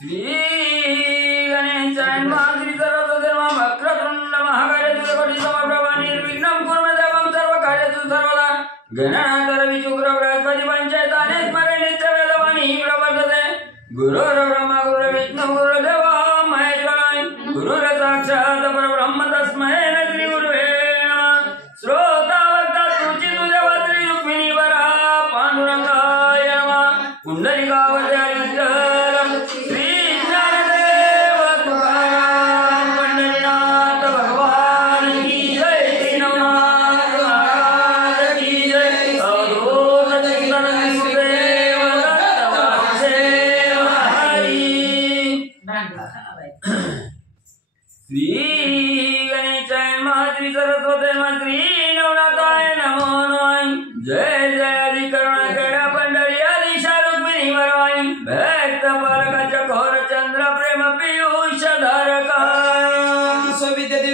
श्री गणेशाय नमः श्री सरस्वती नमः वक्रतुंड महाकाय सूर्यकोटि समप्रभा निर्विघ्नं कुरु मे देवं सर्वकार्येषु सर्वदा गणनाथ रविशुक्र बृहस्पति पंचायतानि स्मरे नित्यवेदवाणी प्रवर्तते गुरुर्ब्रह्मा गुरुर्विष्णु गुरुर्देवो महेश्वराय गुरुर्साक्षात् परब्रह्म तस्मै श्री गुरुवे नमः श्रोता वक्ता तुझी तुझ्या श्री रुक्मिणी वरा पांडुरंगाय नमः कुंडलिकावती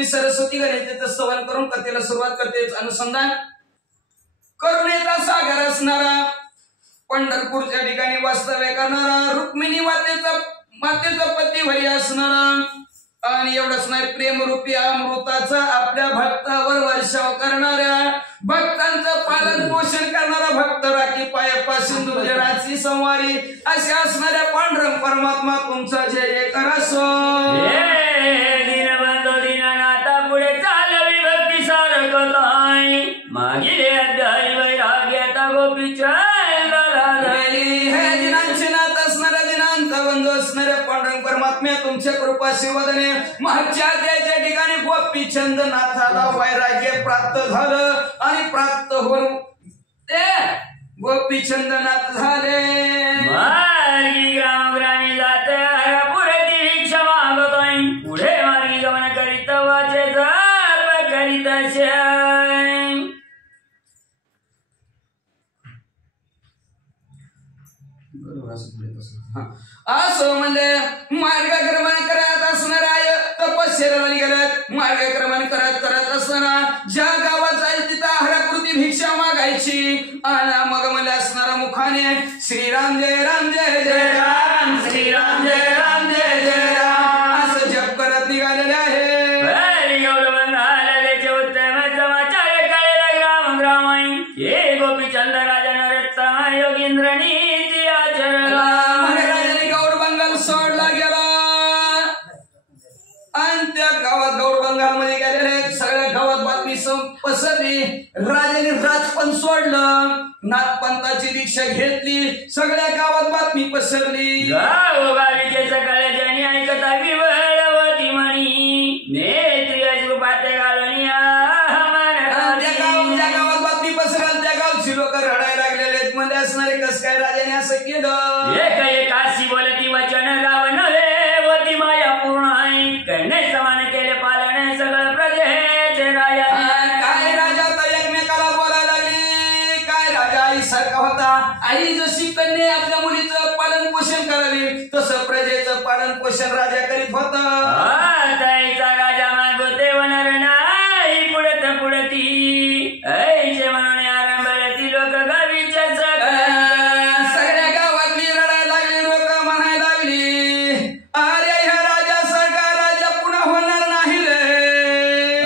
सरस्वती गणेशाचं स्तवन करून कथेला सुरुवात करते. अनुसंधान करुणेचा सागर असणारा पंढरपूरच्या ठिकाणी वास्तव्य करणारा रुक्मिणी मातेचा पती वरी असणारा आणि एवढंच नाही प्रेमरूपी अमृताचा आपल्या भक्तावर वर्षाव करणाऱ्या भक्तांचं पालन पोषण करणारा भक्त राखी पायप्पा सिंधू जनाची संवारी असे असणाऱ्या पांडुरंग परमात्मा तुमचा जय जयकार असो. मागे अध्याय वैराग्याता गोपीच्या हे दिनांचे नाथ असणाऱ्या दिनांत बंधू असणाऱ्या पांडुरंग परमात्म्या तुमच्या कृपाशीर्वादाने मागच्या अध्यायाच्या ठिकाणी गोपीचंद नाथाला वैराग्य प्राप्त झालं आणि प्राप्त होऊन ते गोपीचंद नाथ झाले. मार्गी ग्रामी जात पुढे भिक्षा मागतोय पुढे मार्गी गमन करीत वाचे करीत असं म्हणजे मार्गक्रमण करत असणारा तपश्चर्या निघाल्यात मार्गक्रमण करत करत असताना ज्या गावात जाईल तिथं आहाराकृती भिक्षा मागायची आणि मग मला असणारा मुखाने श्रीराम जय राम जय जय राम श्रीराम जय राम जय जय राम असं जप करत निघालेले आहे. गोपीचंद राजा नरत्तम योगींद्रनी महाराजांनी गौड बंगाल सोडला गेला आणि त्या गावात गौड बंगाल मध्ये गेलेले सगळ्या गावात बातमी पसरली. राजाने राजपंत सोडलं नाथपंथाची दीक्षा घेतली सगळ्या गावात बातमी पसरली. गावगावीचे सकाळी ज्यांनी ऐकता विवळवती म्हणी नेत्री अश्रुपाते घालून ज्या गावात बातमी पसरल त्या गावची लोक रडायला लागलेले मध्ये असणारे कस काय राजाने असं केलं. एकाशी बोलती वचन गाव नव्हे वती माया पूर्ण आहे करणे समान केले पालन सगळं प्रजेचे राजा. काय राजा तर एकमेकाला बोलायला लागले. काय राजा आई सारखा होता. आई जशी कन्या आपल्या मुलीचं पालन पोषण करावी तसं प्रजेचं पालन पोषण राजा करीत होता. राजा मागवते वनर नाही पुढत पुढती ऐचे म्हणून आरंभती लोक गावीच्या सगळ्या गावातली रडायला लागली. लोक म्हणायला लागली अरे ह्या राजा सारखा राजा पुन्हा होणार नाही रे.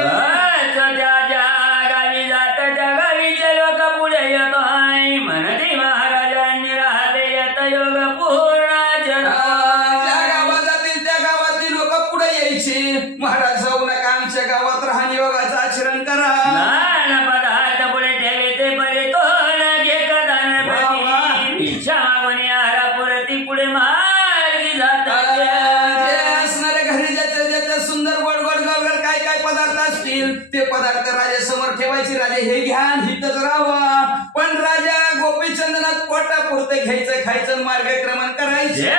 गावी जात त्या गावीचे लोक पुढे येत आहे म्हणते महाराजांनी राहावे येत योग पूर्णाच्या. ज्या गावात जातील त्या गावातली लोक पुढे यायची. महाराज जाऊ नका आमच्या गावात राहणी योगाचं आचरण करा. पदार्थ पुढे ठेवे ते बरे तो घेत इच्छा मागून आहारापुरती पुढे मार्गी जातात. असणारे घरी ज्याच्या सुंदर गोड गोड गोड काय काय पदार्थ असतील ते पदार्थ राजासमोर ठेवायचे. राजे हे घ्या हितच राहावा. पण राजा गोपीचंदनाथ पोटापुरतं घ्यायचं खायचं मार्गक्रमण करायचे.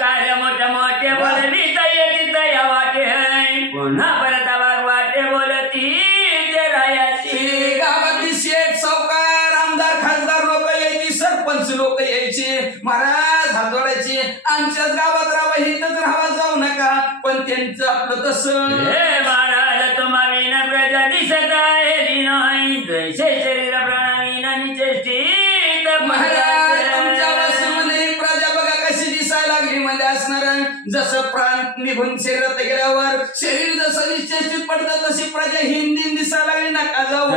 कार्य मोठे मोठे बोलली या वाटे पुन्हा परत वाटे बोलती ते रायाची. गावातली शेठ सावकार आमदार खासदार लोक यायची सरपंच लोक यायचे. महाराज हात जोडायचे आमच्याच गावात राहावं हितच राहावा जाऊ नका. पण त्यांचं आपलं तसं महाराज तुम्हा विन प्रजा दिसत आहे नाही जैसे शरीर प्राणाविना चेष्टित. महाराज तुमच्या वस्तूमध्ये प्रजा बघा कशी दिसायला लागली म्हणजे असणार जसं प्राण निघून शरीरात गेल्यावर शरीर जसं निश्चेष्टित पडतं तशी प्रजा हिंदी दिसायला लागली नका जाऊ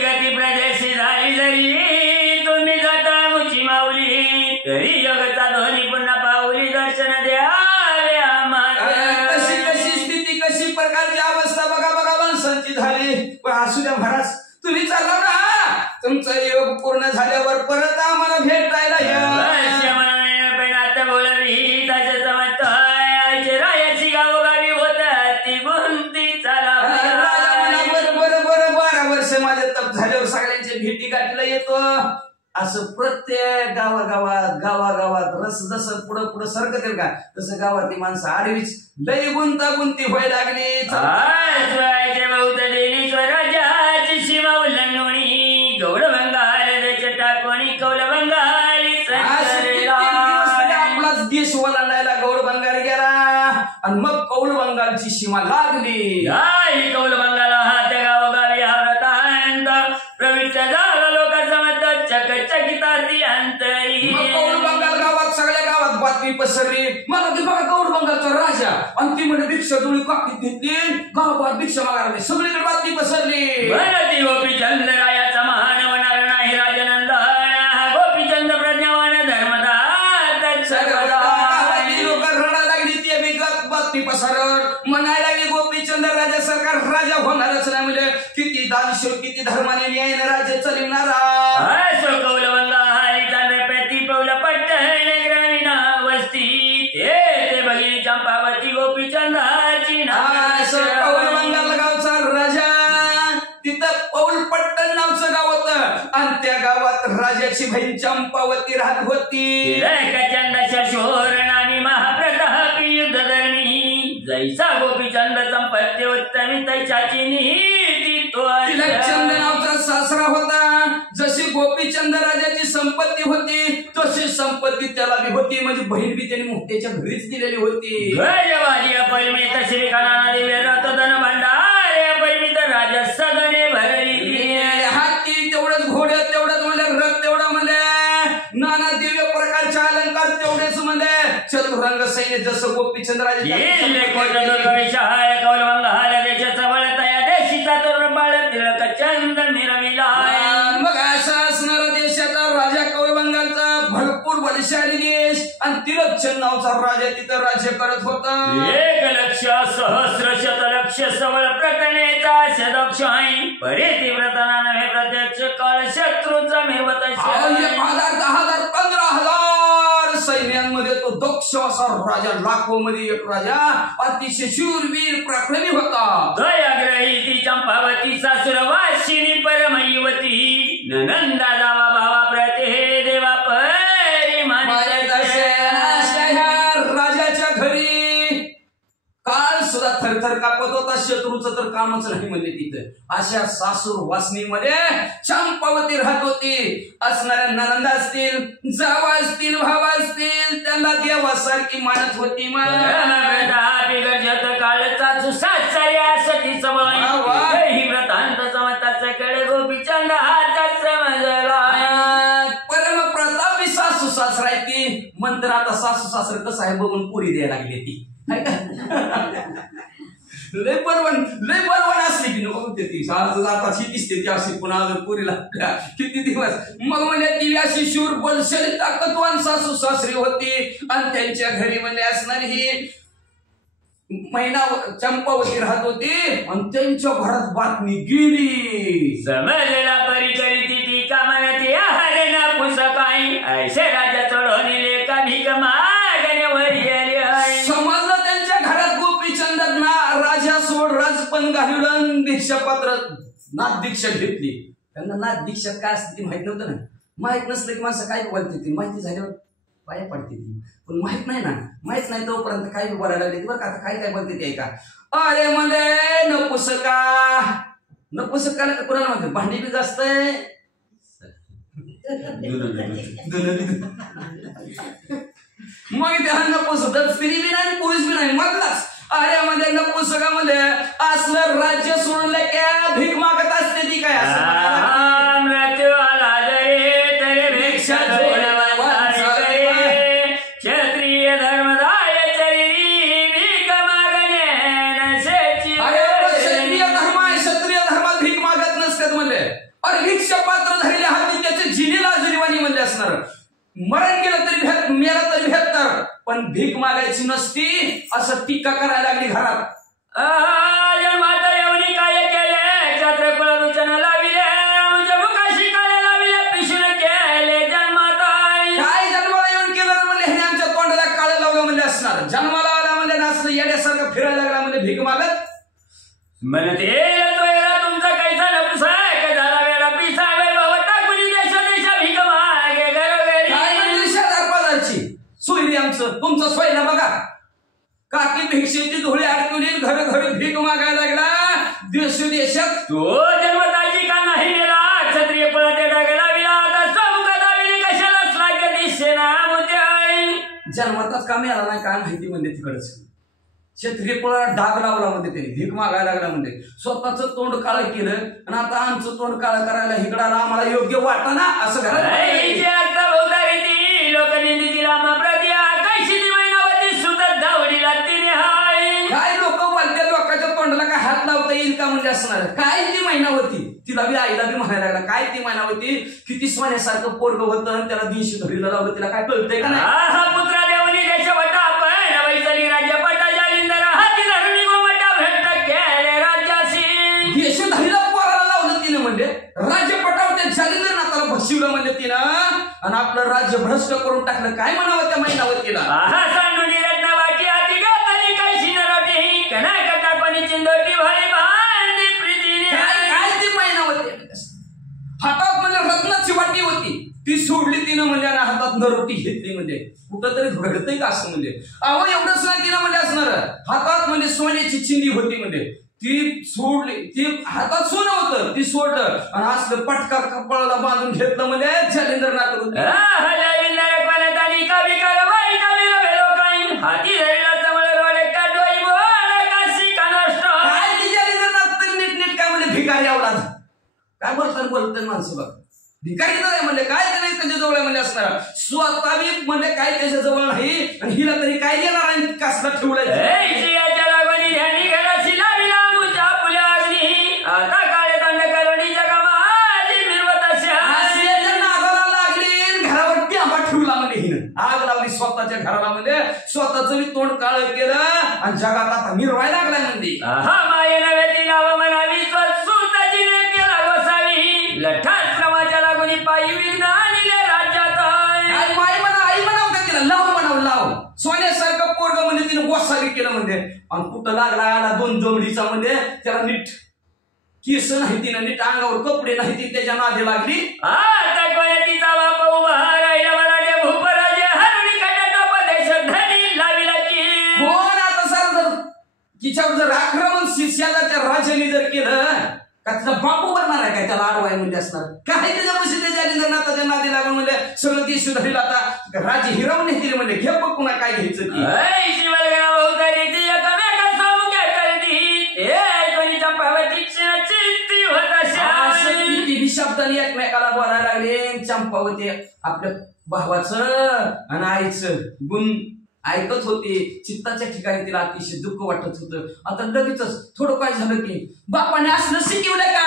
गती प्रजेशी झाली जरी तुम्ही जाता मुची माऊली तरी जगता ध्वनी पुन्हा पाऊली दर्शन द्यावे आम्हाला कशी कशी स्थिती कशी प्रकारची अवस्था बघा बघा माणसांची झाली असू द्या महाराज तुम्ही चालला ना तुमचा योग पूर्ण झाल्यावर परत आम्हाला भेटायला या आता बोलवी त्याच्या रायाची गावोगावी होतात ती गुंती चाला बरं 12 वर्ष माझे तप झाल्यावर सगळ्यांच्या भेटी गाठीला येतो असं प्रत्येक गावागावात रस जसं पुढं पुढं सरकत येईल का तसं गावातली माणसं आडवीच लय गुंतागुंती व्हायला लागली स्वराज्याची सीमा उल्लंघनी गौड बंगाल टाकोणी कौल बंगाली आपलाच देश ओलांडायला गौड बंगाल गेला आणि मग कौल बंगालची सीमा लागली कौल बंगाल हा त्या गावोगावी हारतांत प्रविष्ट झाला लोकांचा मत चकचकिताती अंतरी कौल बंगाल गावात सगळ्या गावात बातमी पसरली मला ते बघा कौल बंगालचा राजा आणि ती म्हणजे भिक्षा जुळी काकीत घेतली गावात भिक्षा मागायला सगळीकडे बातमी पसरली बनती गोपीचंद रायाचा महान होणार नाही राजनंदन गोपीचंद प्रज्ञावान धर्मदात लोक रडायला लागली ते बिगत बातमी पसरत म्हणायला लागली गोपीचंद राजा सरकार राजा होणारच नाही म्हणजे किती दानशूर किती धर्माने न्यायाने राज्य चालवणारा कौल बंगाली चांद्र प्रति पौल पट्टण ग्रामीण वस्ती ते भगिनी चंपावती गोपीचंदाची कौल बंगाल गावचा राजा तिथं पौल पट्टण नावचं गाव होतं आणि त्या गावात राजाची बहीण चंपावती राहत होती शोर नामी महाप्रतापी युद्ध धर्मी जैसा गोपीचंद संपत्ती उत्तमी तैशाची नीती तो चंद नावचा सासरा होता जशी गोपीचंद राजाची संपत्ती होती तशी संपत्ती त्याला बी होती म्हणजे बहीण बी त्यांनी मोठ्याच्या घरीच दिलेली होती श्री काना दिव्य धन भंडार परिमित राजा सगणे भरली हाती तेवढंच घोडे तेवढंच म्हणले रथ तेवढं म्हणले नाना दिव्य प्रकारचे अलंकार तेवढेच म्हणले चतुरंग सैन्य जसं गोपीचंद राजा कौल बंगाल देशाचा वळता या देशीचा तरुण बाळ तिलक चंद मिरविला मग असा असणारा देशाचा राजा कौल बंगालचा भरपूर बलशाली देश आणि तिलकचंद नावचा राजा तिथं राज्य करत होता 1,00,000 सहस्र शतलक्ष सबळ प्रकरणेचा शतक्ष परितीव्रतना नव्हे प्रत्यक्ष काळ शत्रूचा मिळवत 10,000 15,000 सैन्यांमध्ये तो दक्ष असा राजा लाखो मध्ये एक राजा अतिशय शूरवीर पराक्रमी होता दयाग्रही ती चंपावती सासुर वाशिनी परमयुवती नंदा जावा भावा प्रते देवा राजाच्या घरी काळ सुद्धा थरथर कापत होता शत्रूचं तर कामच नाही म्हणजे तिथं अशा सासूर वासनीमध्ये चंपावती राहत होती असणाऱ्या नंदा असतील जावा असतील भावा असतील त्यांना देवासारखी मानत होती काळचा सासरी सवय व्रतांत समताचा कडे गोपीचंद हाचा समजला परम प्रतापी सासू सासरा ती मंत्र आता सासू सासर कसं आहे बघून पुरी द्यायला लागली ती लय बलवान असली की नको म्हणते ती आताची दिसते ती अशी पुन्हा अजून पुरीला किती दिवस मग म्हणजे ती अशी शूर बलशाली ताकदवान सासू सासरी होती आणि त्यांच्या घरी म्हणजे असणारी ही महिना चंपावती राहत होती आणि त्यांच्या घरात बातमी गेली समजला परिचय ती कामाला आहारे ना पुसकाई ऐसे राजा चढवले का भीक मागण्यावर समजलं त्यांच्या घरात गोपीचंद राजा सोड राजपण घालून दीक्षा पात्र नाथ दीक्षा घेतली त्यांना नाथ दीक्षा काय असते ती माहित नव्हतं ना माहित नसलं की माणसं काय बोलते ती माहिती झाल्यावर पाया पडते ती पण माहित नाही ना माहित नाही तोपर्यंत काय बोलायला लागले बरं का आता काय बोलते ते ऐका अरे मध्ये नपुसकाला कुणाला म्हणते भांडी बी जास्त आहे मग त्या नपुसक स्त्री बी नाही पुरुष बी नाही मधलाच अरे मध्ये नपुसकामध्ये असलं राज्य सोडलं क्या भीक मागत असते ती काय क्षत्रिय धर्मदाय चरित पण भीक मागायची नसती असं टीका करायला लागली घरात. जन्माता येऊनी काय केले छत्रकुलानुचन लाविले आमच्या मुखाशी काय लाविले पिशून केले जन्माता. काय जन्माला येऊन केलं म्हणजे हे आमच्या तोंडाला काळे लावलं म्हणजे असणार. जन्माला आला म्हणजे नाचणं येण्यासारखं फिरायला लागला म्हणजे भीक मागत म्हणते तुमचा कैसा नपुसक झाला वेळा पिसा वैभव टाकून देश देशा भीक मागे घरोघरी. काय म्हणजे शेजार पाजारची सोयरी आमचं तुमचं सोयला बघा. काकी भिक्षेची धुळे अडकून घरोघरी भीक मागायला लागला देशात. तो जन्मताची का नाही गेला क्षत्रिय पळते डागला विला आता समुख दाविली कशालाच लागे दिसेना मुद्दे. जन्मताच का मिळाला नाही काय माहिती म्हणजे तिकडच क्षत्रिय पळा डाग लावला म्हणजे त्याने भीक मागायला लागला म्हणजे स्वतःच तोंड काळ केलं आणि आता आमचं तोंड काळ करायला हिकडाला आम्हाला योग्य वाटतं ना असं लोकनिंदी रामा प्रति कशी ती महिनावती सुद्धा धावडीला तिने हाय. काय लोक बोलत्या लोकांच्या तोंडाला काय हात लावता येईल का म्हणजे असणार. काय ती महिनावती तिला बी आईला बी म्हणायला लागला काय ती महिनावती किती सोन्यासारखं पोरग होतं त्याला दिवशी धडीला लावलं तिला काय कळतंय का नाही. पुत्रा देवनी देश वटा आपण वैतरी राज्य पटा जालिंदर हाती धरणी गोमटा भ्रष्ट केले राज्याशी. देश धडीला पोराला लावलं तिने म्हणजे राज्य पटावते जालिंदर नाताला भशिवलं म्हणजे तिनं आणि आपलं राज्य भ्रष्ट करून टाकलं. काय म्हणावं त्या महिनावतीला. सांडून रत्न वाटी हाती गातली काय शिनराटी कणा कटापणी चिंदोटी भारी भांडी प्रीतीने. काय ती महिनावती हातात म्हणजे रत्नाची वाटी होती ती सोडली तिनं म्हणजे हातात नरोटी घेतली म्हणजे कुठं तरी घडतंय का असं म्हणजे. अहो एवढंच नाही तिनं म्हणजे असणार हातात म्हणजे सोन्याची चिंदी होती म्हणजे ती सोडली ती हातात सोनं होतं ती सोडलं आणि असलं पटका कपाळाला बांधून घेतलं म्हणजे जालिंदरनाथ हाती धरला चमळवाडे काडोई बोल काशी कानष्ट. काय ती जालिंदरनाथ नीट काय म्हणजे भिकारी आवलाद काय बोलतात माणसं बघ. भिकारी तर आहे म्हणजे काय तरी त्याच्या जवळ म्हणजे असणार स्वतः बी म्हणजे काय त्याच्या जवळ नाही आणि हिला तरी काय देणार आणि कसला ठेवलाय. आता काळे दंड करोनी जगमाजी मिरवत नागाला लागली घरावरती आंबा ठेवला म्हणजे हिनं आग लावली स्वतःच्या घराला म्हणजे स्वतःच बी तोंड काळ केलं आणि जगात आता मिरवायला लागलाय म्हणजे. हा माये नव्हे ती नाव म्हणावी स्वतःची केला गोसावी लठाश्रमाच्या लागून पायी विघ्न आणले राज्यात. माई म्हणा आई म्हणाव का तिला लाव सोन्यासारखं पोरग म्हणजे तिने गोसावी केलं म्हणजे आणि कुठं लागला आला दोन जमडीचा म्हणजे त्याला नीट केस नाही तिनं नीट अंगावर कपडे नाही ती त्याच्या नादी लागली. आता तिचा बाप उभा राहिला मला भूपराजे हरणी कटापदेश धडी लाविला की कोण आता सर जर तिच्यावर जर आक्रमण शेजारच्या राजाने जर केलं का तिचा बाप उभारणार आहे काय त्याला आडवाय म्हणजे असणार काय त्याच्या पैसे त्या जालिंदरनाथाच्या नादी लागून म्हणजे सगळं देश धरील आता राजे हिरावून नेतील म्हणजे घे बघ पुन्हा काय घ्यायचं की शिवलगा बहुतारीची एकमेका सामुख्या करती ते कोणी चंपावती चित्ती होत अशा किती शब्दांनी एकमेकाला बोलायला लागले. चंपावती आपल्या भावाचं आणि आईचं गुण ऐकत होते. चित्ताच्या ठिकाणी तिला अतिशय दुःख वाटत होतं. आता लगेच थोडं काय झालं की बापाने असलं शिकवलं का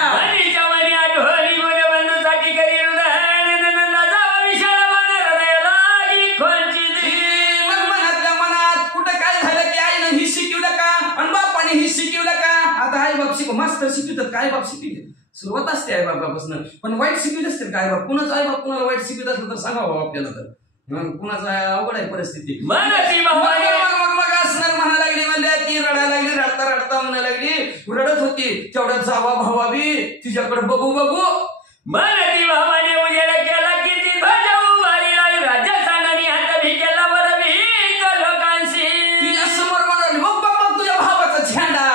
मनात कुठं काय झालं की आईनं ही शिकवलं का आणि बापाने ही शिकवलं का. आता आई बाप शिकव मास्तर शिकवतात काय बाप शिकवले सुरुवात असते आई बापापासून पण वाईट शिकवत असते काय बाप कुणाचं आई बाप कुणाला वाईट शिकवत असलं तर सांगावं आपल्याला तर कुणाचा अवघड आहे परिस्थिती. मग असणार म्हणा लागली म्हणजे ती रडायला लागली रडता म्हणा लागली रडत होती तेवढ्यात जावा भावाबी तिच्याकडे बघू मनती भावाने उजेड केला किती भजवू भारी राज्य सांगणी हात भिकेला बरं भीक लोकांशी तिच्या समोर म्हणाली मग तुझ्या भावाचा झेंडा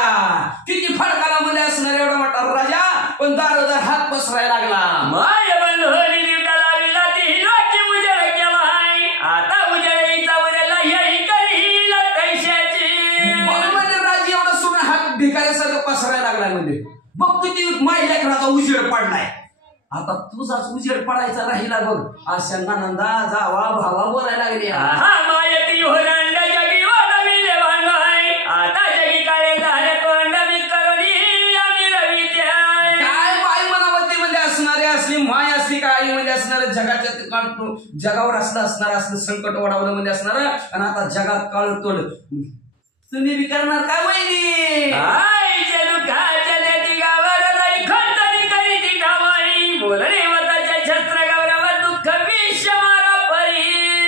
किती फडकाला म्हणजे असणार एवढा मोठा राजा पण दारोदार हात पसरायला लागला. माय बंधुनी दिवटाला विला ती लोची उजेड केला आता उजेडीचा उजेडला यही करील पैशाची म्हणजे राजी एवढं सोडून हात भिकाऱ्यासारखं पसरायला लागलाय म्हणजे बघ किती माय लेकराचा उजेड पडलाय. आता तुझाच उजेड पडायचा राहिला बघ अशा नंदा जावा भावा बोलायला लागली. मायती होरांड जगी वाढविले भांडवाय आता जगी काळे झाले तोंड मी करुणी आम्ही रवी काय माय मनावरती म्हणजे असणारे असली माय असली का आई म्हणजे असणारे जगाच्या जगावर असलं संकट ओढावलं मध्ये असणार आणि आता जगात काळतोड तुम्ही बी करणार काय वहिनी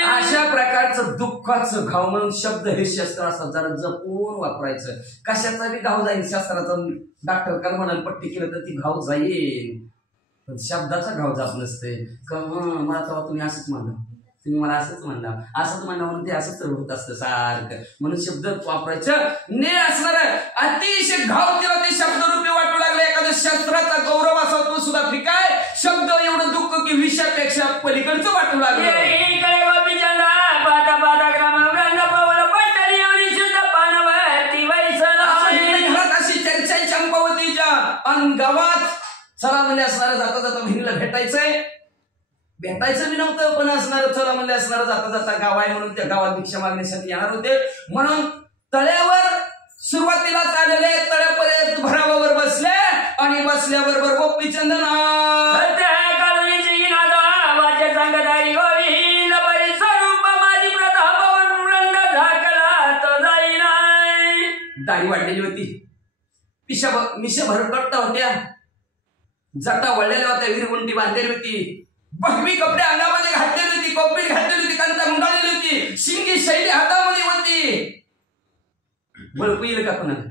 अशा प्रकारचं दुःखाचं घाव म्हणून शब्द हे शस्त्र असतात जरा जपून वापरायचं कशाचा बी घाव जाईल शस्त्राचा डॉक्टर कर म्हणाल पट्टी केलं तर ती घाव जाईल पण शब्दाचा घाव जात नसते मला तेव्हा तुम्ही असंच म्हणला तुम्ही मला असंच म्हणला असंच म्हणणं म्हणून ते असंच होत असतं सारखं म्हणून शब्द वापरायचं ने असणार अतिशय घाव केला ते शब्दरूपी वाटू लागले एखाद्या शस्त्राचा गौरव असा तो सुद्धा फिकाय शब्द एवढं दुःख की विषयापेक्षा पलीकडचं वाटू लागलं गावात चला म्हणले असणार जाता जाता बहिणीला भेटायचं बी नव्हतं पण असणार चला म्हणले असणार जाता जाता गाव आहे म्हणून त्या गावात भिक्षा मागण्यासाठी येणार होते म्हणून तळ्यावर सुरुवातीला आलेले तळ्यापर्यंत भरावावर बसले आणि बसल्याबरोबर गोपीचंदन दाढी वाढलेली होती मिशा भरकट्टा होत्या जटा वळलेल्या होत्या विरगुंटी बांधलेली होती बहवी कपडे अंगामध्ये घातलेली होती कॉपी घातलेली होती कांता मुंडालेली होती शिंगी शैली हातामध्ये होती ओळखू येईल का कोणाला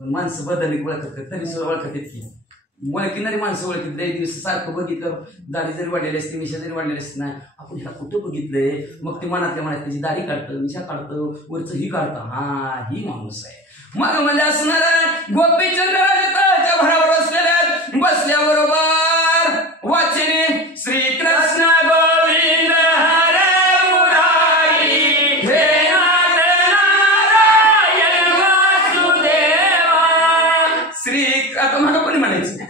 पण माणसं बदलली ओळखत तरी सुद्धा ओळखत येत ओळखणारी माणसं ओळखीत लई दिवस सारखं बघितलं दाढी जरी वाढलेली असते मिशा जरी वाढलेली असते ना आपण ह्याला कुठं बघितलंय मग ते मनातल्या मनात त्याची दाढी काढतं मिशा काढतं वरचं ही काढतं हा ही माणूस आहे मग म्हणजे असणार गोपीचंद्राच्या भरावर बसल्याबरोबर वाचने श्रीकृष्ण गोविंद हरे मुरारी हे नाथ नारायण वासुदेवा श्री आता मला कोणी म्हणायचं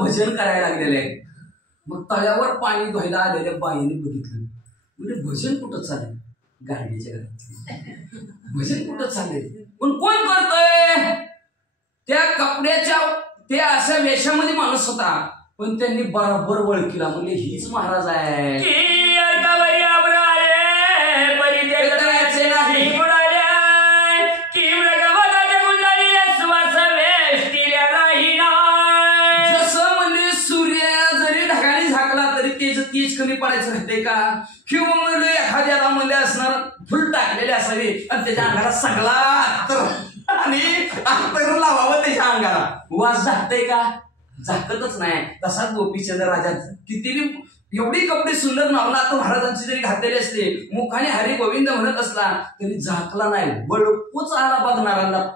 भजन करायला लागलेले आहे मग तळ्यावर पाणी धुवायला आलेल्या बाईने बघितलं म्हणजे भजन कुठं चालेल गाडीच्या घरात भजन कुठं चालेल पण कोण करतोय त्या कपड्याच्या त्या अशा वेशामध्ये माणूस होता पण त्यांनी बरोबर ओळखीला म्हणजे हीच महाराज आहे कमी पडायचं राहते का किंवा म्हणलं एखाद्याला म्हणले असणार फुल टाकलेले असावे आणि त्याच्या अंगाला सगळा आणि अत्तर लावावं त्याच्या अंगाला वास झाकतय का झाकतच नाही तसाच गोपीचंद्र राजा किती एवढी कपडे सुंदर नवनाथ महाराजांची जरी घातलेली असते मुखाने हरी गोविंद म्हणत असला तरी झाकला नाही बळपूच आला बघणाराला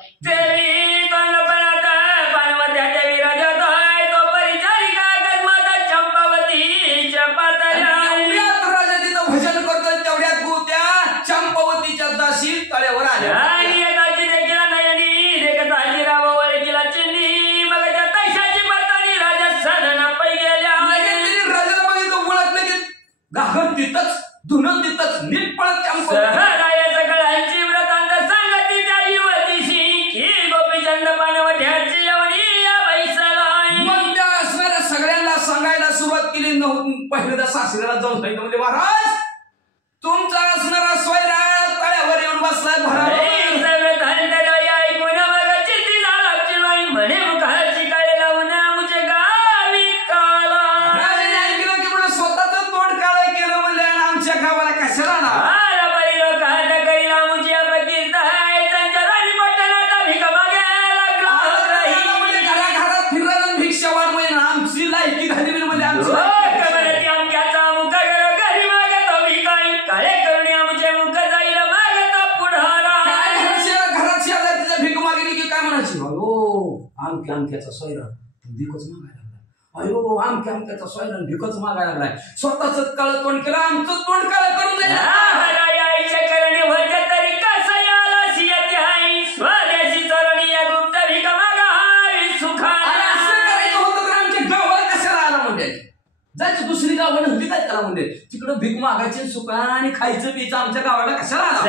तळ्यावर आल्या गाभर तिथंच धुन तिथंच नीट पळत सगळ्यांची व्रतांत सांगती त्या युवतीशी की गोपीचंद पानवट्याची मग त्या असणाऱ्या सगळ्यांना सांगायला सुरुवात केली पहिल्यांदा सासऱ्याला जाऊन सांगितलं म्हणजे महाराज तुमचा असणारा स्वयरा तळ्यावर येऊन बसलाय भरा अंक्याचा सोयरा दिकच मागायला लागला अयो आमक्याचा सोयरा भिकच मागायला लागलाय, स्वतःच काळ तोंड केलं, आमचं तोंड काळ करून द्या. जायचं दुसरी गाव नव्हती काय त्याला म्हणजे तिकडं भीक मागायची सुका आणि खायचं पियचं आमच्या गावाला कशाला आला.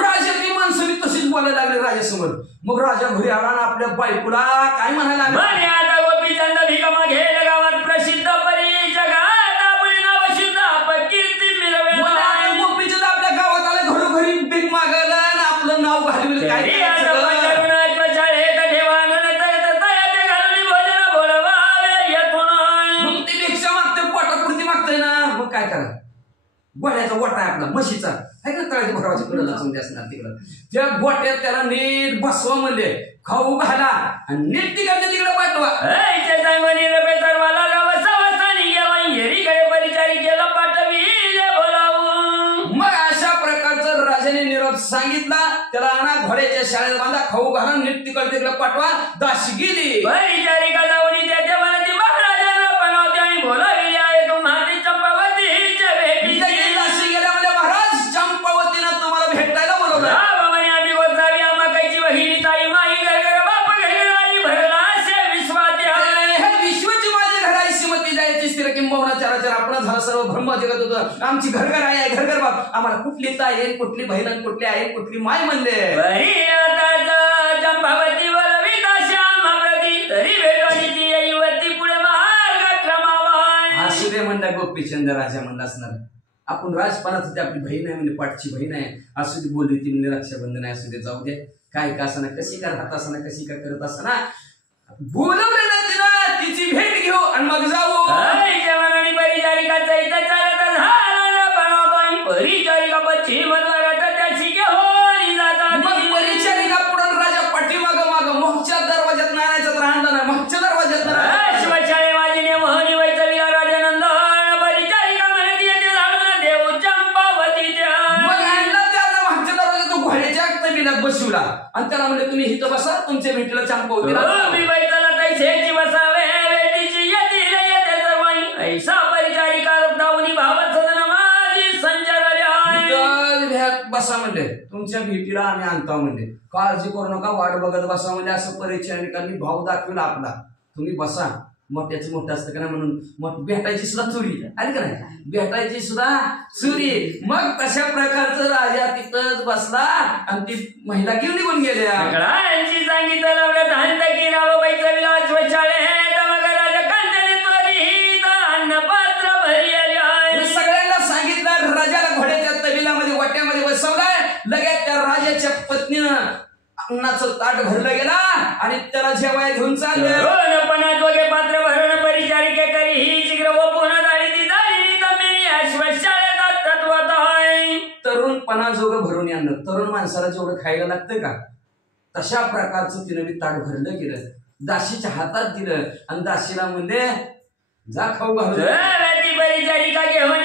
राजाची माणसं तशीच बोलायला लागले राजासमोर. मग राजा घरी आला आणि आपल्या बायकोला काय म्हणायला लागला, आता गोपीचंद भिकमा घेल गावात प्रसिद्ध परी जगात आपले नाव शुद्ध अपकीर्ती मिळवे. गोपीचंद आपल्या गावात आलं, घरोघरी भीक मागायला आणि आपलं नाव घालवलं. काय भिक्षा मागतोय, पोटापुरती मागतोय ना, मग काय करा. गोट्याचा गोटा आहे आपला म्हशीचा आहे का, तळाच्या भरावाच्या कडला समजे असणार तिकडं. त्या गोट्यात त्याला नीट बसवा म्हणले, खाऊ घाला आणि नीट तिकडे तिकडे पाठवा. मग अशा प्रकारचं राजाने निरोप सांगितला. त्याला आणा, घोड्याच्या शाळेत बांधा, खाऊ घाला, नीट तिकडे तिकडे पाठवा. दाशी गेली. सर्व ब्रह्म जगत होतं. आमची घरघर आहे, घरघर बाप. आम्हाला कुठली ताई आहे, कुठली बहीण, कुठली आहे, कुठली माय म्हणले. असू दे म्हणला गोपीचंद. राजा म्हणला असणार आपण राजपानात होते, आपली बहीण आहे म्हणजे पाठची बहीण आहे, असू दे बोलली ती म्हणजे रक्षाबंधन आहे, असू दे जाऊ दे. काय का असं ना, कशी का राहत असं ना, कशी का करत असं ना, बोलवले ना तिला, तिची भेट घेऊ आणि मग जाऊ. परिचारिका पुढे राजा पाठीमाग माग मोहच्या दरवाज्यात नाण्याच्यात राहणार नाही, मोहच्या दरवाज्यात बसवला आणि त्याला म्हणजे तुम्ही इथं बसा, तुमच्या भेटीला चंपावतीला बसा म्हणजे तुमच्या भेटीला आम्ही आणता म्हणजे, काळजी करू नका, वाट बघत बसा म्हणजे. असं परिचारिकांनी भाव दाखवला आपला. तुम्ही बसा. मोठ्याचं मोठं असतं का नाही म्हणून भेटायची सुद्धा चोरी आली का नाही, भेटायची सुद्धा चोरी. मग तशा प्रकारचं राजा तिथंच बसला आणि ती महिला घेऊन निघून गेल्या. सगळ्यांना सांगितलं. राजाला घोड्याच्या तबिलामध्ये वाट्यामध्ये बसवलाय. लगेच त्या राजाच्या पत्नीनं अन्नाचं ताट भरलं गेला आणि त्याला जेवाय घेऊन चालले. पात्र भरून परिचारिके करी ही शीघ्र व पुन्हा तरुणपणा जोगं भरून आणलं. तरुण माणसाला जेवढं खायला लागतं का, तशा प्रकारचं तिनं मी ताट भरलं गेलं, दाशीच्या हातात दिलं आणि दाशीला म्हणले जा खाऊ घालू. परिचारिका घेऊन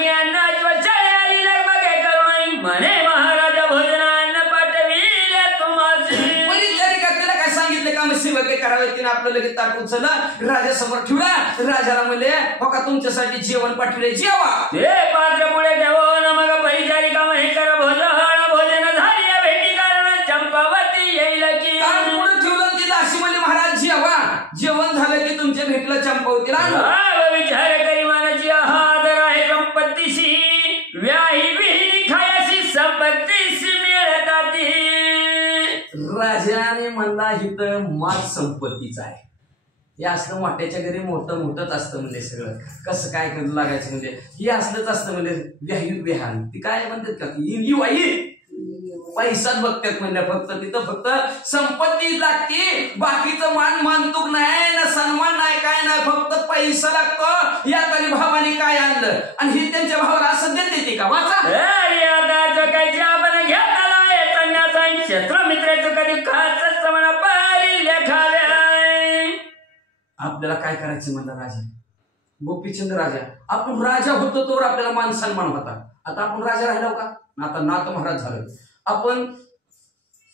म्हणे महाराजा भोजनान्न पाठविले तुम्हाला. परिचारिका तिला काय सांगितलं का, मग सेवा काय करावे. तिने आपलं लगेच ताट उचललं, राजासमोर ठेवला. राजाला म्हणले हो का तुमच्यासाठी जेवण पाठवले, जेवा. ते पात्र पुढे ठेवून मग परिचारिका म्हणे कर भोजन झाली भेटी कारण चंपावती येईल की. पुढे ठेवलं ती दासी म्हणली महाराज जेवा, जेवण झालं की तुमच्या भेटीला चंपावतीला आणू. विचार करी मानाची आदर आहे संपत्तीशी, व्याही विहिरी खायाशी संपत्तीशी मिळतात. राजाने म्हणला इथं माल संपत्तीचा आहे. हे असलं मोठ्याच्या घरी मोठं मोठंच असतं म्हणजे सगळं कसं काय करू लागायचं म्हणजे हे असलंच असतं म्हणजे व्याही विहान ती काय म्हणतात का वाई पैसाच बघतात म्हणजे फक्त तिथं फक्त संपत्ती लागते, बाकीचं मान मानतूक नाही ना सन्मान नाही काय नाही, फक्त पैसा लागतो. या तरी भावाने काय आणलं आणि हे त्यांच्या भावाला असं देते का वाचा क्षेत्र मित्राचं कधी खास म्हणा. आपल्याला काय करायचं म्हणला राजा, गोपीचंद राजा. आपण राजा होतो तोवर आपल्याला मान सन्मान होता. आता आपण राजा राहिलो का? आता नाथ महाराज झालो. आपण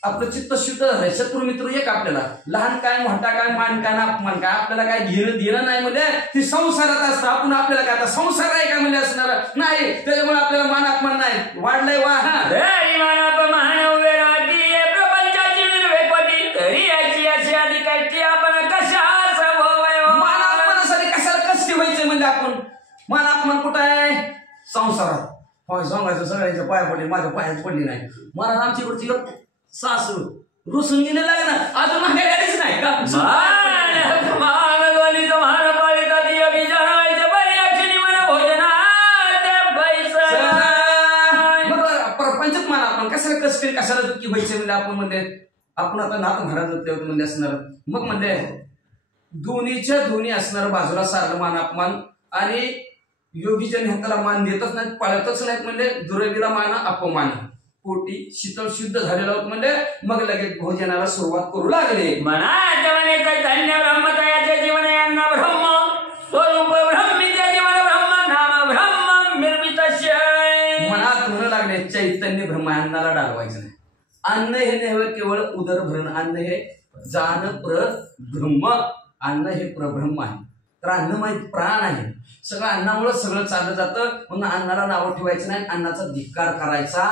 आपलं चित्त शुद्ध आहे. शत्रू मित्र एक आपल्याला. लहान काय मोठा काय मान काय अपमान काय आपल्याला काय घेणं नाही म्हणजे ती संसारात असतं. आपण आपल्याला काय आता संसार आहे का म्हणजे असणार नाही. त्याच्यामुळे आपल्याला मान अपमान नाही वाढलंय. वा हा प्रपंचाची निर्वेपती तरी याची अशी आधी काय आपण कशा मान अपमानासाठी कशाला कष्ट व्हायचे म्हणजे आपण मान अपमान कुठं आहे? संसारात. होय सांगायचं सगळ्यांच्या पाया पडली माझ्या पायात पडली नाही. मला आमची इकडची सासू रुसून गेले लागे ना अजून मागे आलीच नाही का? प्रपंचात मान आपण कशाला कष्ट कशाला दुःखी व्हायचे म्हणजे आपण म्हणजे आपण आता नाथ महाराज म्हणजे असणार. मग म्हणजे दोन्हीच्या दोन्ही असणार बाजूला सारलं मान अपमान. आणि योगीच्या हाताला मान देतच नाहीत पाळतच नाहीत म्हणजे दुर्वीला मान अपमान. पोटी शीतल शुद्ध झालेला होत म्हणजे मग लगेच भोजनाला सुरुवात करू लागले. धन्य ब्रह्मतयाचे जीवन यांना ब्रह्म स्वरूप ब्रह्मीचे जीवन ब्रह्म नाम ब्रह्म निर्मित. मनात म्हणू लागले चैतन्य ब्रह्म. अन्नाला डालवायचं नाही. अन्न हे नव्हे केवळ उदरभरण. अन्न हे जाण ब्रह्म. अन्न हे प्रब्रह्म आहे. तर अन्न माहित प्राण आहे. सगळं अन्नामुळे सगळं चाललं जातं. म्हणून अन्नाला नावं ठेवायचं नाही. अन्नाचा धिक्कार करायचा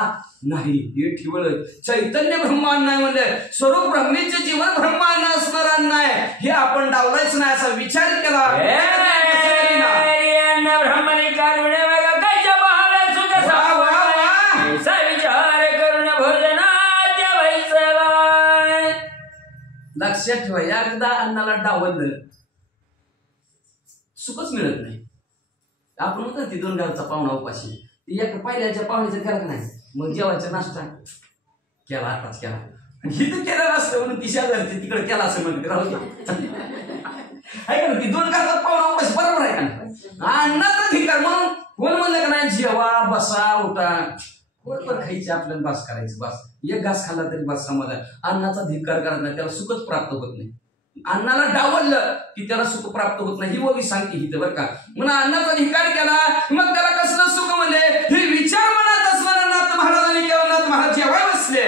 नाही. हे ठेवलं चैतन्य ब्रह्म अन्न आहे म्हणजे स्वरूप ब्रह्मीचे जीवन ब्रह्म अन्न असणार अन्न आहे. हे आपण डावलायचं नाही असा विचार केला. लक्षात ठेवा एकदा अन्नाला डावललं सुखच मिळत नाही. आपण म्हणतो ती 2 गावचा पाहुणा उपाशी ती एक पहिल्याच्या पाहुण्याचं करत नाही. मग जेवायचा नाश्ता केला आताच केला इथं केला नसतं म्हणून ती शेजारची तिकडे केला असं म्हणते राहू आहे का? ती 2 गावचा पाहुणा उपाशी बरोबर आहे का? अन्नाचा धिक्कार म्हणून कोण म्हणलं का नाही जेवा बसा उठा कोण खायची आपल्याला बस करायचं बस. एक घास खाल्ला तरी बस समाधान. अन्नाचा धिक्कार करत नाही त्याला सुखच प्राप्त होत नाही. अन्नाला डावललं की त्याला सुख प्राप्त होत नाही. ही वगी सांगते हिथं बरं का. म्हणून अन्नाचा धिक्कार केला मग त्याला कसलं सुख म्हणजे हे विचार मनात असणारा नाथ महाराजांनी केला. नाथ महाराज जेव्हा बसले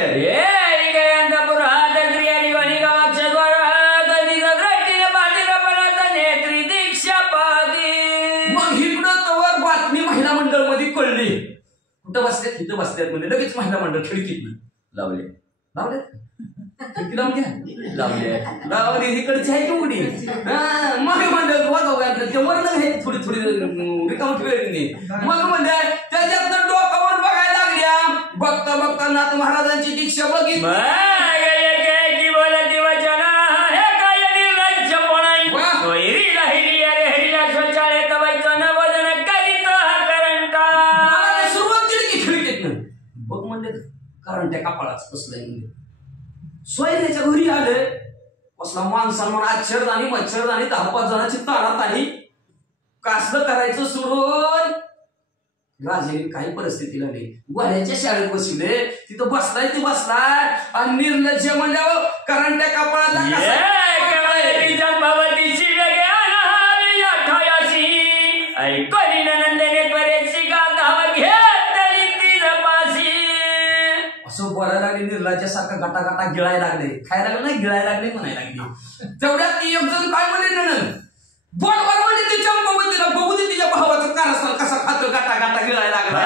मग इकडं तवर बातमी महिला मंडळ मध्ये कळली. कुठं बसल्यात? इथं बसल्यात म्हणजे लगेच महिला मंडळ खिडकीतनं लावले खिडकी लावून घ्या लावले इकडची आहे की उडी मग मंडळ वाजव ते वर्ण आहे थोडी रिकाम ठेवली. मग म्हणजे त्याच्यात डोकावर बघायला लागल्या. बघता बघता नाथ महाराजांची दीक्षा बघितली. बघ म्हणजे कारण त्या कपाळाच कसलंय म्हणजे सोयऱ्याच्या घरी आले कसला मान सन्मान आच्छरदानी मच्छरदानी 10-5 जणांची तारात आली. कसलं करायचं सोडून राजाने काही परिस्थितीला नाही. गोळ्याच्या शाळेत बसले तिथं बसलाय ते बसलाय आणि निर्लज्ज म्हणल्यावर कारण त्या कपाळाला असं बोलायला लागले. निर्लज्जासारखा गटा गिळायला लागले. खायला लागले नाही गिळायला लागले म्हणायला लागले. तेवढ्यात ती एक जण काय म्हणे बरोबर म्हणजे ती चंपावतीला बघू दे तिच्या भावाचं कारस्थान कसा खातो गटा गिळायला लागला.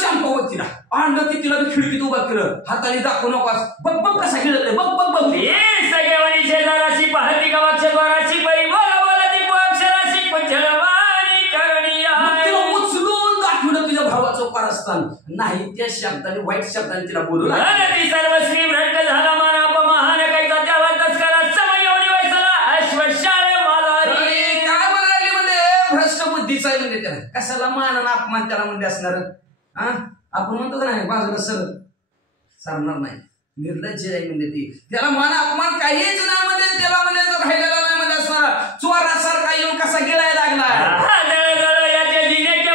चंपावतीला आणलं की तिला खिडकीत उभा केलं. हाताने दाखवू नकोस. बघ बघ कसा गिळत बघ बघ बघ सगळेवाणी शेजाराशी पाहती गावाच्या द्वाराशी परी बोला बोला ती अक्षराशी पंचलवाणी करणी उचलून दाखवलं तुझ्या भावाचं कारस्थान नाही. त्या शब्दाने वाईट शब्दाने तिला बोलू ती सर्वश्री भ्रष्ट झाला माना अपमान कैसा त्याला तस्करा समयवणी वैसला अश्वशाळे मालारी. काय म्हणाले म्हणजे भ्रष्ट बुद्धीचा आहे म्हणजे त्याला कशाला मान आणि अपमान त्याला म्हणजे असणार. आपण म्हणतो का नाही बाजूला सरणार नाही. निर्लज्ज आहे म्हणजे ती त्याला मान अपमान काहीच नाही म्हणजे त्याला म्हणजे राहिलेला नाही म्हणजे असणार. चोरासारखा येऊन कसा गिळायला लागला. याच्या जिनेच्या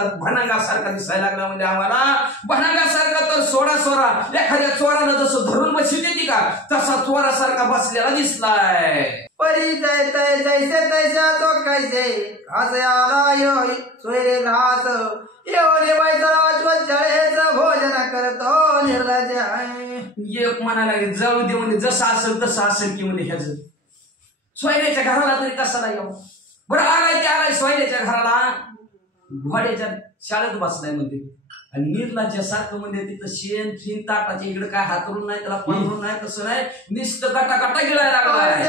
कसा भणांगासारखा दिसायला लागला म्हणजे आम्हाला भणांगासारखा तर सोडा एखाद्या चोरानं जसं धरून बसली ती का तसा चोरासारखा बसलेला दिसलाय. परिचय तय जैसे तैसा तो कैसे खास आला यो सोयरे रास येऊन बायचा चळेचं भोजन करतो निर्लज आहे. एक म्हणाला जळू दे म्हणजे जसं असेल तसं असेल की म्हणजे ह्याच सोयऱ्याच्या घराला तरी कसाला येऊ. बरं आलाय ते आलाय सोयऱ्याच्या घराला घोड्याच्या शाळेत बसलाय म्हणजे आणि निर्लाच्या सारखं म्हणजे तिथं शेण फिन ताटाच्या इकडे काय हातरून नाही त्याला पळवून नाही तसं नाही नुसतं गटा गिळायला लागलाय.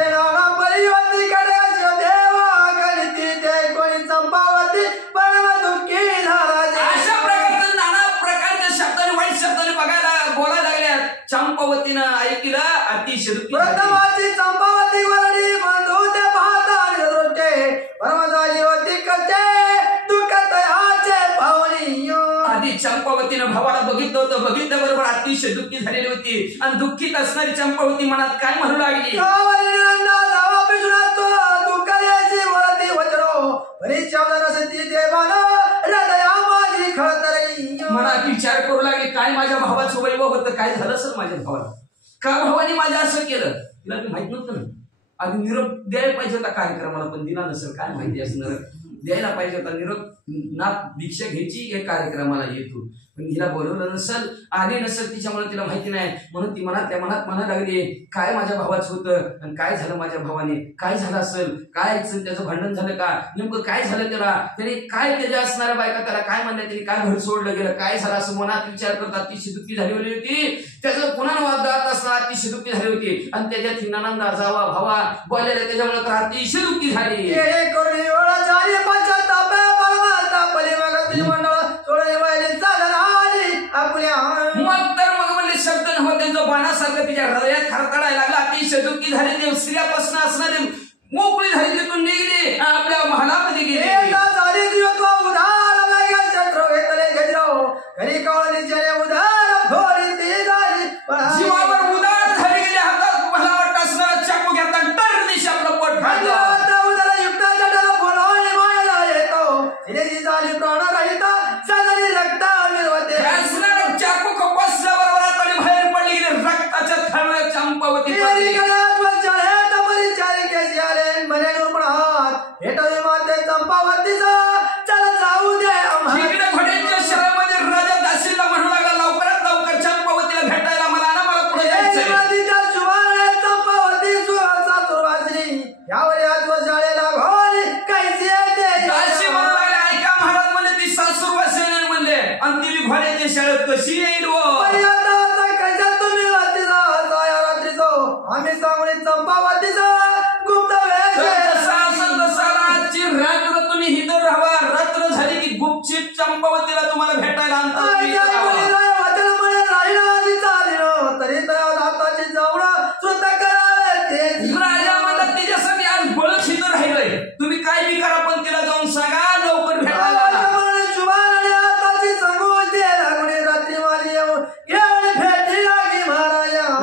अशा प्रकारचं नाना प्रकारच्या शब्दाने वाईट शब्दाने बघायला बोलायला लागल्यात. चंपावतीनं ऐकलं अतिशय चंपावती वरडी बंधू त्या पाहता रोटे परमदाजी होती कचे दुखत आचे पाहुणी. आधी चंपावतीनं भावाला बघितलं होतं. बघितल्याबरोबर अतिशय दुःखी झालेली होती आणि दुःखीत असणारी चंपावती मनात काय म्हणू लागली. मनात विचार करू लागले काय माझ्या भावाचं वैभव होतं काय झालं सर माझ्या भावाला का भावाने माझ्या असं केलं. तिला ते माहित नव्हतं ना. आधी निरोप द्यायला पाहिजे होता कार्यक्रमाला पण दिला नसेल काय माहिती असणार. द्यायला पाहिजे होता निरोप ना दीक्षा घ्यायची या कार्यक्रमाला येतो पण हिला बोलवलं नसेल आले नसेल तिच्यामुळे तिला माहिती नाही म्हणून ती मनात म्हणायला लागली काय माझ्या भावाचं होतं आणि काय झालं माझ्या भावाने काय झालं असेल काय त्याचं भांडण झालं का नेमकं काय झालं त्याने काय त्याच्या असणाऱ्या बायका त्याला काय म्हणल्या त्यांनी काय घर सोडलं गेलं काय झालं असं मनात विचार करत अतिशय दुःखी झाली होती. त्याचं पुन्हा वाद जात असताना अतिशय दुःखी झाली होती आणि त्याच्यात नंदा जावा भावा बोललेल्या त्याच्यामुळे तर अतिशय दुःखी झाली. मग म्हणजे शब्द नव्हते त्यांचं बाणासारखं तिच्या हृदयात खरखडायला लागला. अतिशय दुःखी झाली ते स्त्रियापासून असणारी मोकळी झाली तिथून निघली आपल्या महालामध्ये गेली. जीवावर उदार झाली गेली हातात मला वाटत असणारा चाकू घेतला तर दिशी आपलं पोट फाडलं. चाकू खपसल्याबरोबर आता बाहेर पडली गेली रक्ताच्या थाळ्या चंपावती घोड्यांच्या शहरामध्ये राजा दासीला म्हणू लागला लवकरात लवकर चंपावतीला भेटायला मला ना मला पुढे जायचंय. दासी म्हणू लागले ऐका महाराज म्हणले ती सासूरवासी म्हणले आणि ती घोड्याच्या शाळेत कशी येईल आम्ही सांगून चंपावतीचा गुप्त आजची रात्र तुम्ही हिथं राहा. रात्र झाली की गुपचीप चंपावतीला तुम्हाला भेटायला राजा मला तिच्यासाठी आज बळच हिथं राहिलंय तुम्ही काय बी करा पण तिला जाऊन सांगा लवकर भेटायला.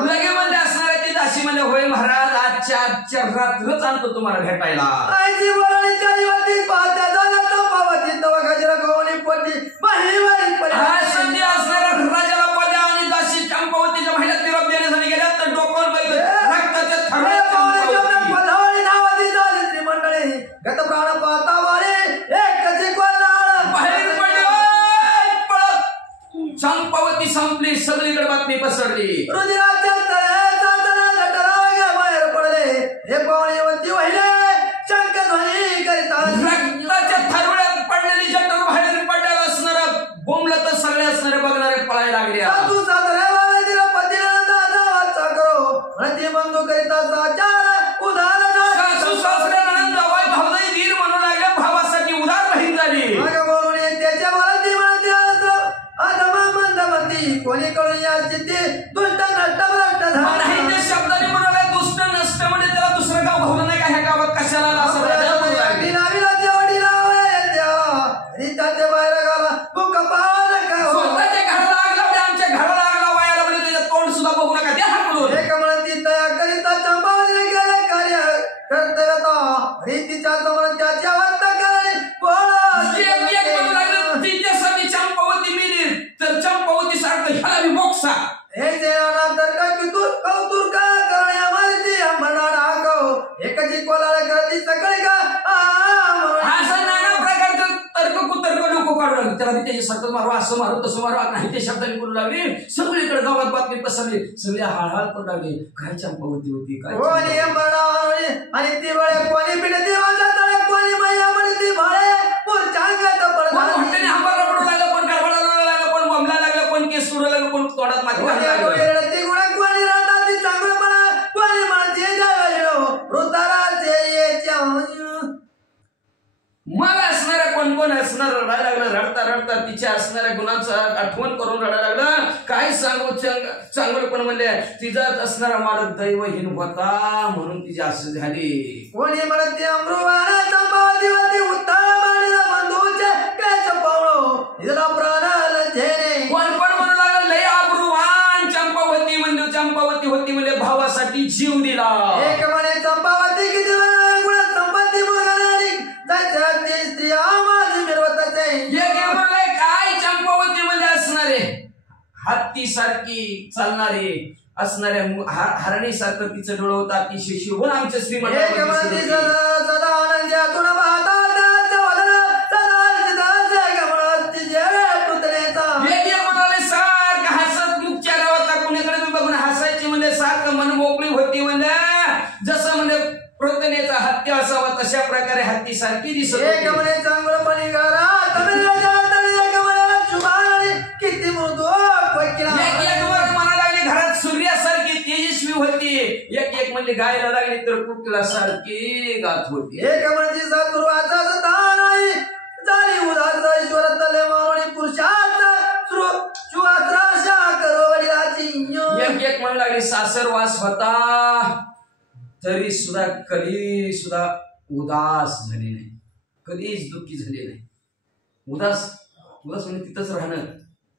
लगे म्हणले असणार ती दासी म्हणले होय महाराज आजच्या रात्रच आणतो तुम्हाला भेटायला. संधी असणाऱ्या राजाला पद्या आणि दासी चंपावतीच्या महिला निरोप देण्यासाठी गेल्या तर डोक्यावर बैल रक्ताच्या थरड्या बाहेर पडले पळत चंपावती संपली सगळीकडे बातमी पसरली. रक्ताच्या थरवड्यात पडलेली जटर बाहेर पडलेला असणार बोंबलं तर सगळे असणारे बघणारे पळायला लागले. सासू सासरे नणंद जावई भावजाई धीर म्हणू लागले भावासाठी उदार बहीण झाली. कोणी कळून या दुष्ट नष्ट शब्दाने म्हणाले दुष्ट नष्ट म्हणजे त्याला दुसरं गाव भावलं नाही का ह्या गावात कशाला असं स्वतःच्या घराला आग लावली आमच्या घराला आग लावायला म्हणजे त्याचं तोंड सुद्धा बघू नका द्या हाकलून. एक म्हणती तया करिता चंपावती हे सेनानंतर कौतुक करण्या मारती अंबना डाको एकची कोलाला करती सकळी का असं नाना प्रकारचं तर्क कुतर्क नको काढू लागले. त्याला मी त्याची सतत मारू, असं मारू, तसं मारू, नाही ते शब्दांनी बोलू लागली. सगळीकडे गावात बातमी पसरली. सगळे हळहळ करू लागले. काय चंपावती होती, काय कोणी अंबना आणि ती बळे कोणी पिढे देवाचा तळे कोणी मैया म्हणे ती बळे पुरचांगत पडला. कोण हट्टीने हंबाला पडू लागलं, कोण कारभाराला लागलं, कोण बमला लागलं, कोण केस सुरू लागलं, कोण तोंडात माती घालू लागलं. ती गुण कोणी राहतात ती चांगलंपणा कोणी माणसे जायलो वृद्धाराचे मग असणाऱ्या कोण कोण असणार रडायला लागलं. रडता रडता तिच्या असणाऱ्या गुणाचं आठवण करून रडायला लागलं. काय सांगू चांगलं पण म्हणले तिचाच असणारा मालक दैवहीन होता म्हणून तिची असं झाली. कोणी म्हणत अमृवाना संभावतीवरती उत्तम मांडला बंधूचे काच पावळो इथला प्राणाला झेने. कोण कोण म्हणू लागलं लय अब्रुवान चंपावती म्हणजे चंपावती होती म्हणजे भावासाठी जीव दिला. एक म्हणे संभावती किती गुण संपत्ती मुलगाने त्याच्या स्त्रिया माझी मिळवताचे. एक म्हणलंय काय चंपावती म्हणजे असणारे हत्ती सारखी चालणारे असणाऱ्या हरणी सारखं तिचं डोळं होतं अतिशय शोभून आमच्या श्रीमंत. एक म्हणते सदा आनंदातून पाहता सारखं हसत मुखच्या गावात कुणीकडे बघून हसायची म्हणजे सारखं मन मोकळी होती म्हणजे जसं म्हणजे प्रतनेचा हत्ती असावा तशा प्रकारे हत्ती सारखी दिसत एक म्हणे चांगलं पाणी गारा किती मृदू म्हणा लागली घरात सूर्यासारखी तेजस्वी होती. एक म्हणजे गायला लागली तर कुठला सारखी गात होती. एक म्हणजे सद्गुरुवाचा स्थान आहे झाली उदास ईश्वर तले मावणी पुरुषाचा सुवात्राशा करवडीची. एक म्हणू लागली सासरवास होता तरी सुद्धा कधी सुद्धा उदास झाली नाही, कधीच दुःखी झाली नाही. उदास म्हणजे तिथंच राहणं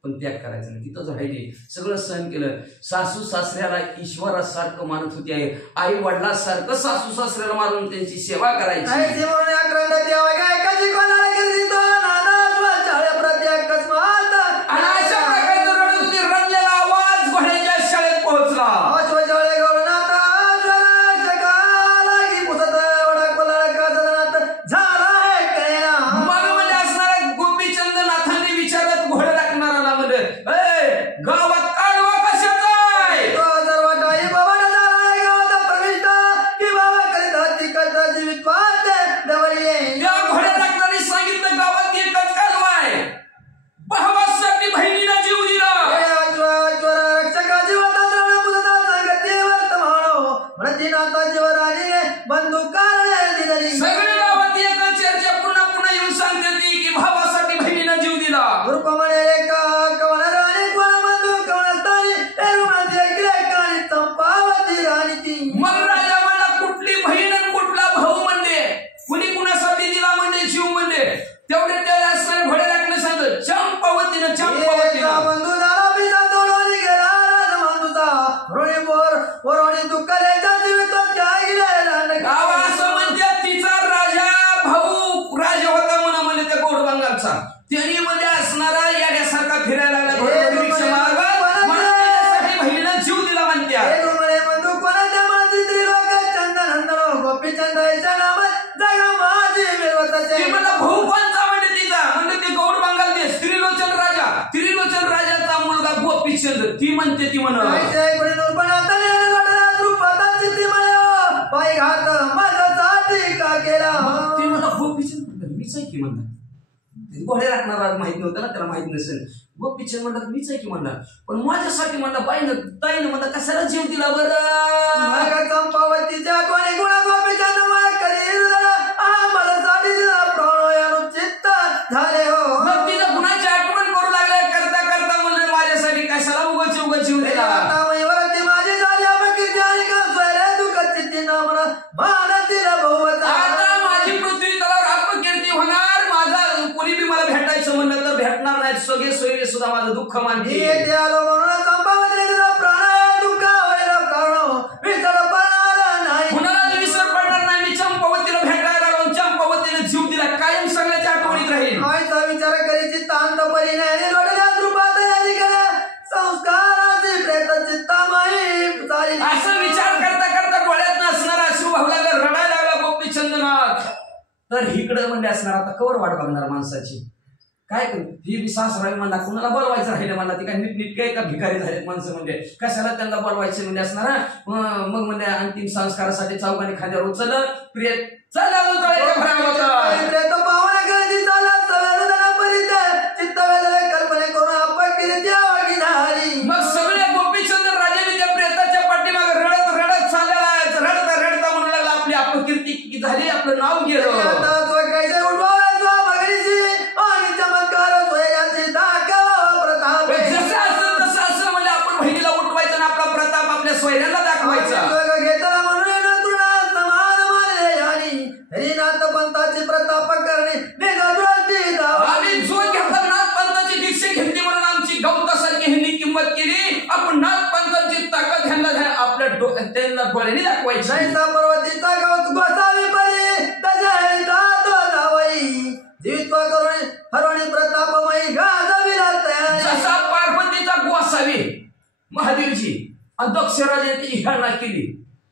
पण त्याग करायचं नाही, तिथंच राहिली. सगळं सहन केलं. सासू सासऱ्याला ईश्वरासारखं मानत होती आहे. आई वडिलांसारखं सासू सासऱ्याला मारून त्यांची सेवा करायची. आणि अशा प्रकारे रडत होती. रडलेला आवाज घोड्याच्या शाळेत पोहोचला. गावात काढवा कशाचा आहे? त्या घोड्या डॉक्टरांनी सांगितलं गावात एकच काढवा आहे. भावासाठी बहिणीला जीव दिला. सगळे गावात एकच चर्चा पुन्हा पुन्हा येऊन सांगते ती की भावासाठी बहिणीला जीव दिला. मग राजा म्हणला कुठली बहीण आणि कुठला भाऊ म्हणले, कुणी कुणासाठी दिला म्हणजे जीव म्हणले. तेवढे त्या असणारे घोडे राखणं सांगत चंपावतीनं चंपावतीनं बंधू झाला पिता तोडून गेला गाव असं म्हणते तिचा राजा भाऊ राजा होता म्हणा म्हणजे त्या गोड बंगालचा. त्यांनी मध्ये असणारा याड्यासारखा फिरायला लागला बहिणीला जीव दिला म्हणत्या. भाऊ कोणचा म्हणजे तिचा म्हणजे ते गौड बंगाल त्रिलोचन राजा, त्रिलोचन राजाचा मुलगा गोपीचंद. ती म्हणते ती म्हणा ती म्हणा गोपीचंद मीच आहे की म्हणा. घोडे राखणारा माहित नव्हतं ना, त्याला माहित नसेल. गोपीचंद म्हणतात मीच आहे की म्हणा. पण माझ्यासाठी म्हणला बाईनं ताईनं म्हणता कशाला जीव दिला बरं. चंपावतीच्या कोणी गुणा गोपीचंद झाले हो. मग तिला गुणाची आठवण करू लागले. करता करता म्हणलं माझ्यासाठी कशाला उगाच उगाच जीव दिला. आता माझी पृथ्वी तलावर आत्मकीर्ती होणार. माझा कोणी बी मला भेटायचं म्हणलं तर भेटणार नाही. सगळे सोयरे सुद्धा माझं दुःख मानते. कुणाला विसर पडणार नाही. मी चंपावतीला भेटायला लागलो, चंपावतीने जीव दिला. कायम सगळ्याच्या आठवणीत राहील. विचार करायची तांत परिणाम संस्काराचे तर इकडं म्हणजे असणार आता कवर वाट बघणार माणसाची. काय ही बी सासरावी म्हणला कुणाला बोलवायचं राहिलं म्हणला ती काय नीट काय का भिकारी झालेत माणसं म्हणजे कशाला त्यांना बोलवायचे म्हणजे असणार. मग म्हणजे अंतिम संस्कारासाठी चौकाने खांद्यावर उचललं प्रिय चला मग सगळे गोपीचंद्र राजाने त्या प्रेताच्या पाठीमागे रडत रडत चाललेला रडता म्हणू लागला आपली अपकीर्ती झाली आपलं नाव गेलं. स्वैराला दाखवायचा पंथाची प्रताप करणे आम्ही जो घेतला नाथपंथाची दीक्षा घेतली म्हणून आमची गवतासारखी ह्यांनी किंमत केली. आपण नाथपंथाची ताकद ह्यांना आपल्या त्यांना डोळ्याने दाखवायची. पर्वतीचा गवत गोसावी परी जीवित्व करून हरवणी प्रतापमयी गाजविला जसा पार्वतीचा गोसावी महादेवची आणि दक्ष राजाने त्याची हेळना केली.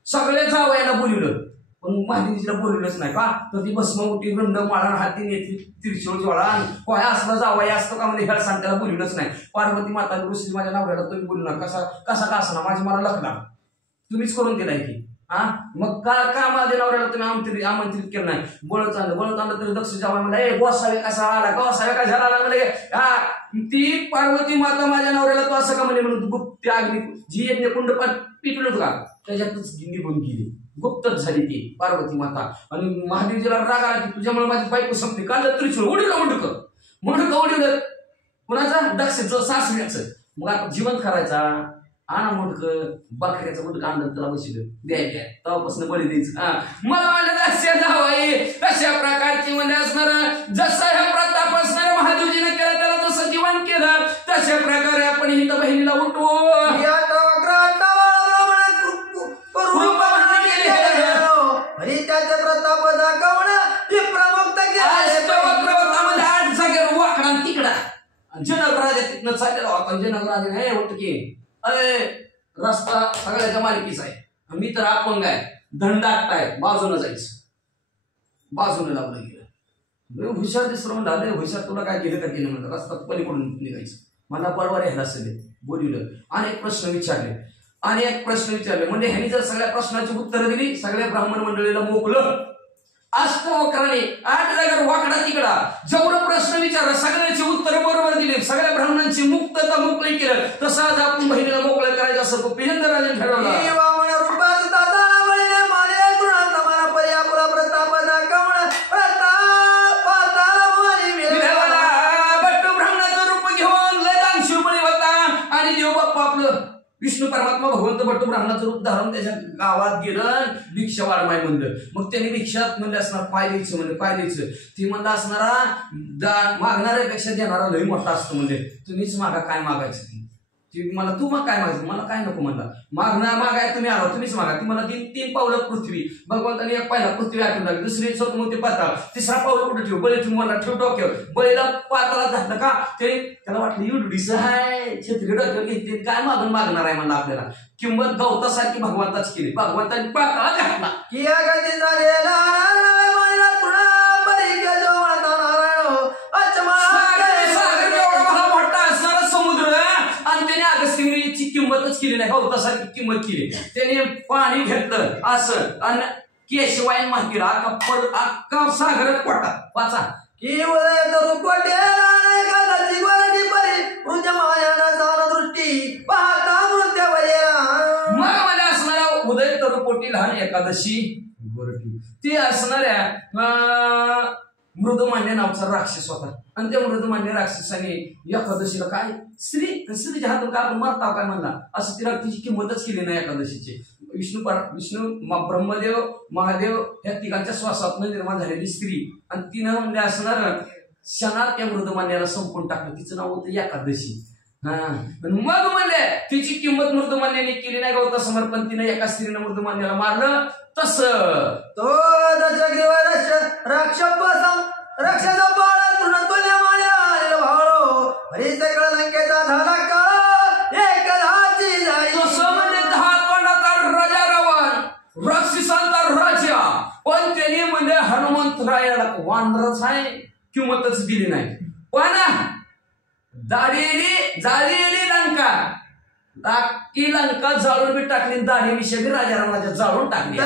सगळे जावयाला बोलवलं पण महादेवीला बोलवलंच नाही. का तर ती भस्म मोठी गंड माळा हाती तिरशोळ ज्वाळा काय असला जावया असतो का म्हणजे हेळ सांग त्याला बोलवलंच नाही. पार्वती माता ऋषी माझ्या नवऱ्याला तुम्ही बोलू नका कसा का असणार माझी मला लखला तुम्हीच करून दिलाय की मग का माझ्या नवऱ्याला तुम्ही आमंत्रित केलं नाही. बळत आणलं तरी दक्ष जावया म्हणला गोसावे कसा आला गोसावे का झाला आला म्हणजे ती पार्वती माता माझ्या नवऱ्याला तो असं का म्हणे म्हणून गुप्त अग्नी जी यज्ञ कुंड पिटलं होतं का त्याच्यातच निघून गेली गुप्तच झाली ती पार्वती माता. आणि महादेवजीला राग आला की तुझ्यामुळे माझी बायको संपली का त्रिशूळ उडवलं मुंडकं उडवलं कुणाचा दक्षचं सासऱ्याचं. मग आता जीवन करायचा आणा मुंडकं बकऱ्याचं मुंडकं आणलं त्याला बसलं द्यायच्या तेव्हापासून बळी द्यायचं. मला म्हणलं दक्ष जावाई तशा प्रकारची म्हणजे असणार जसं ह्या प्रताप असणार महादेवजीने केलं त्याला तसं जीवन केलं तशा प्रकारे आपण हिंद बहिणीला उठवू प्रताप दाखवणं हे प्रमुख आठ जागेवर वाकडा तिकडा जनक राजा तिथनं चाललेला होता. जनक राजाने हे होतं की अरे रस्ता सगळ्याच्या मालकीचा आहे मी तर अपंग आहे दंडाट आहे बाजूनं जायचं बाजूने लावलं गेलं. हुशार दिसलं म्हणलं हुशार तुला काय केलं का केलं म्हणलं रस्ता पलीकडून निघायचं. मला बरोबर ह्याला सगळे बोलवलं अनेक प्रश्न विचारले म्हणजे ह्यांनी जर सगळ्या प्रश्नाची उत्तरं दिली सगळ्या ब्राह्मण मंडळीला मोकलं अष्टवक्राने आठ जागर वाकडा तिकडा जेवढं प्रश्न विचारला सगळ्यांची उत्तर बरोबर दिली सगळ्या ब्राह्मणांची मुक्तता मोकळी केलं. तसं आज आपण बहिणीला मोकळं करायचं असं गोपीचंद्र राजाने ठरवलं. विष्णू परमात्मा भगवंत भट्ट ब्राह्मणाचं रूप धारून त्याच्या गावात गेलं भिक्षा वाढमाय म्हणलं. मग त्याने भिक्षात म्हणजे असणार पाय द्यायचं ती म्हणलं असणारा मागणाऱ्यापेक्षा देणारा लई मोठा असतो म्हणजे तुम्हीच मागा काय मागायचं ती मला तू मग काय मागायचं मला काय नको म्हणला मागाय तुम्ही आला तुम्हीच मागा. ती मला 3 पावलं पृथ्वी भगवंताने एक पहिला पृथ्वी आठवून लागली दुसरी स्वतः पाताळ तिसरा पावलं कुठे ठेव बळीची मला ठेव डोक्यावर बळीला पाताळात घातलं का त्याला वाटलं एवढीच आहे छत्री डोक्यावर घेतली काय मागणार आहे म्हणलं आपल्याला किंमत गवतासारखी भगवंताच केली भगवंताने पाताळात घातला. किंमतच केली नाही गवतासारखी किंमत केली त्याने पाणी घेतलं असं आणि केशवाईन माहिती अख्खा सागर पोटा वाचा की मग मला असणाऱ्या उदय तरुपोटी लहान एकादशी गोरटी ती असणाऱ्या मृदुमान्य नावचा राक्षस होता आणि त्या मृदुमान्य राक्षसाने एकादशीला काय स्त्रीच्या हातून का आपण मारताव काय म्हणला असं तिला तिची किंमतच केली नाही एकादशीची. विष्णू ब्रह्मदेव महादेव या तिघांच्या श्वासात निर्माण झालेली स्त्री आणि तिनं म्हणजे असणार क्षणात त्या मृदुमान्याला संपून टाकलं तिचं नाव होतं एकादशी. मग म्हणले तिची किंमत मृदुमान्याने केली नाही गौता समर्पण तिने एका स्त्रीनं मृदुमान्याला मारलं तसं तो राक्षसा बाळा तुला तुला माळ्या भावळो हरिचक्र लंकेचा झाला का एक राजी झाली तसं म्हणजे 10 तोंडाचा राजा रावण राक्षसांचा राजा पण त्याने म्हणजे हनुमंतरायाला वानरच आहे किंमतच दिली नाही. पण जाळलेली लंका टाकी लंका जाळून बी टाकली, दाढी विषयी राजारामाच्या जाळून टाकली.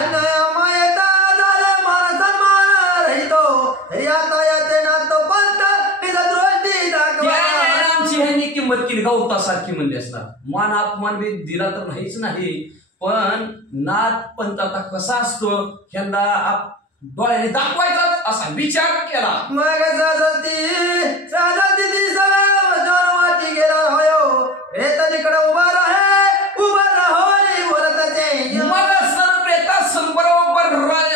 आमची ह्यांनी किंमत केली गवतासारखी म्हणली असणार. मान अपमान बी दिला तर नाहीच नाही, पण नाथ पंथ आता कसा असतो ह्यांना डोळ्याने दाखवायचा असा विचार केला. मग तिकडे उभा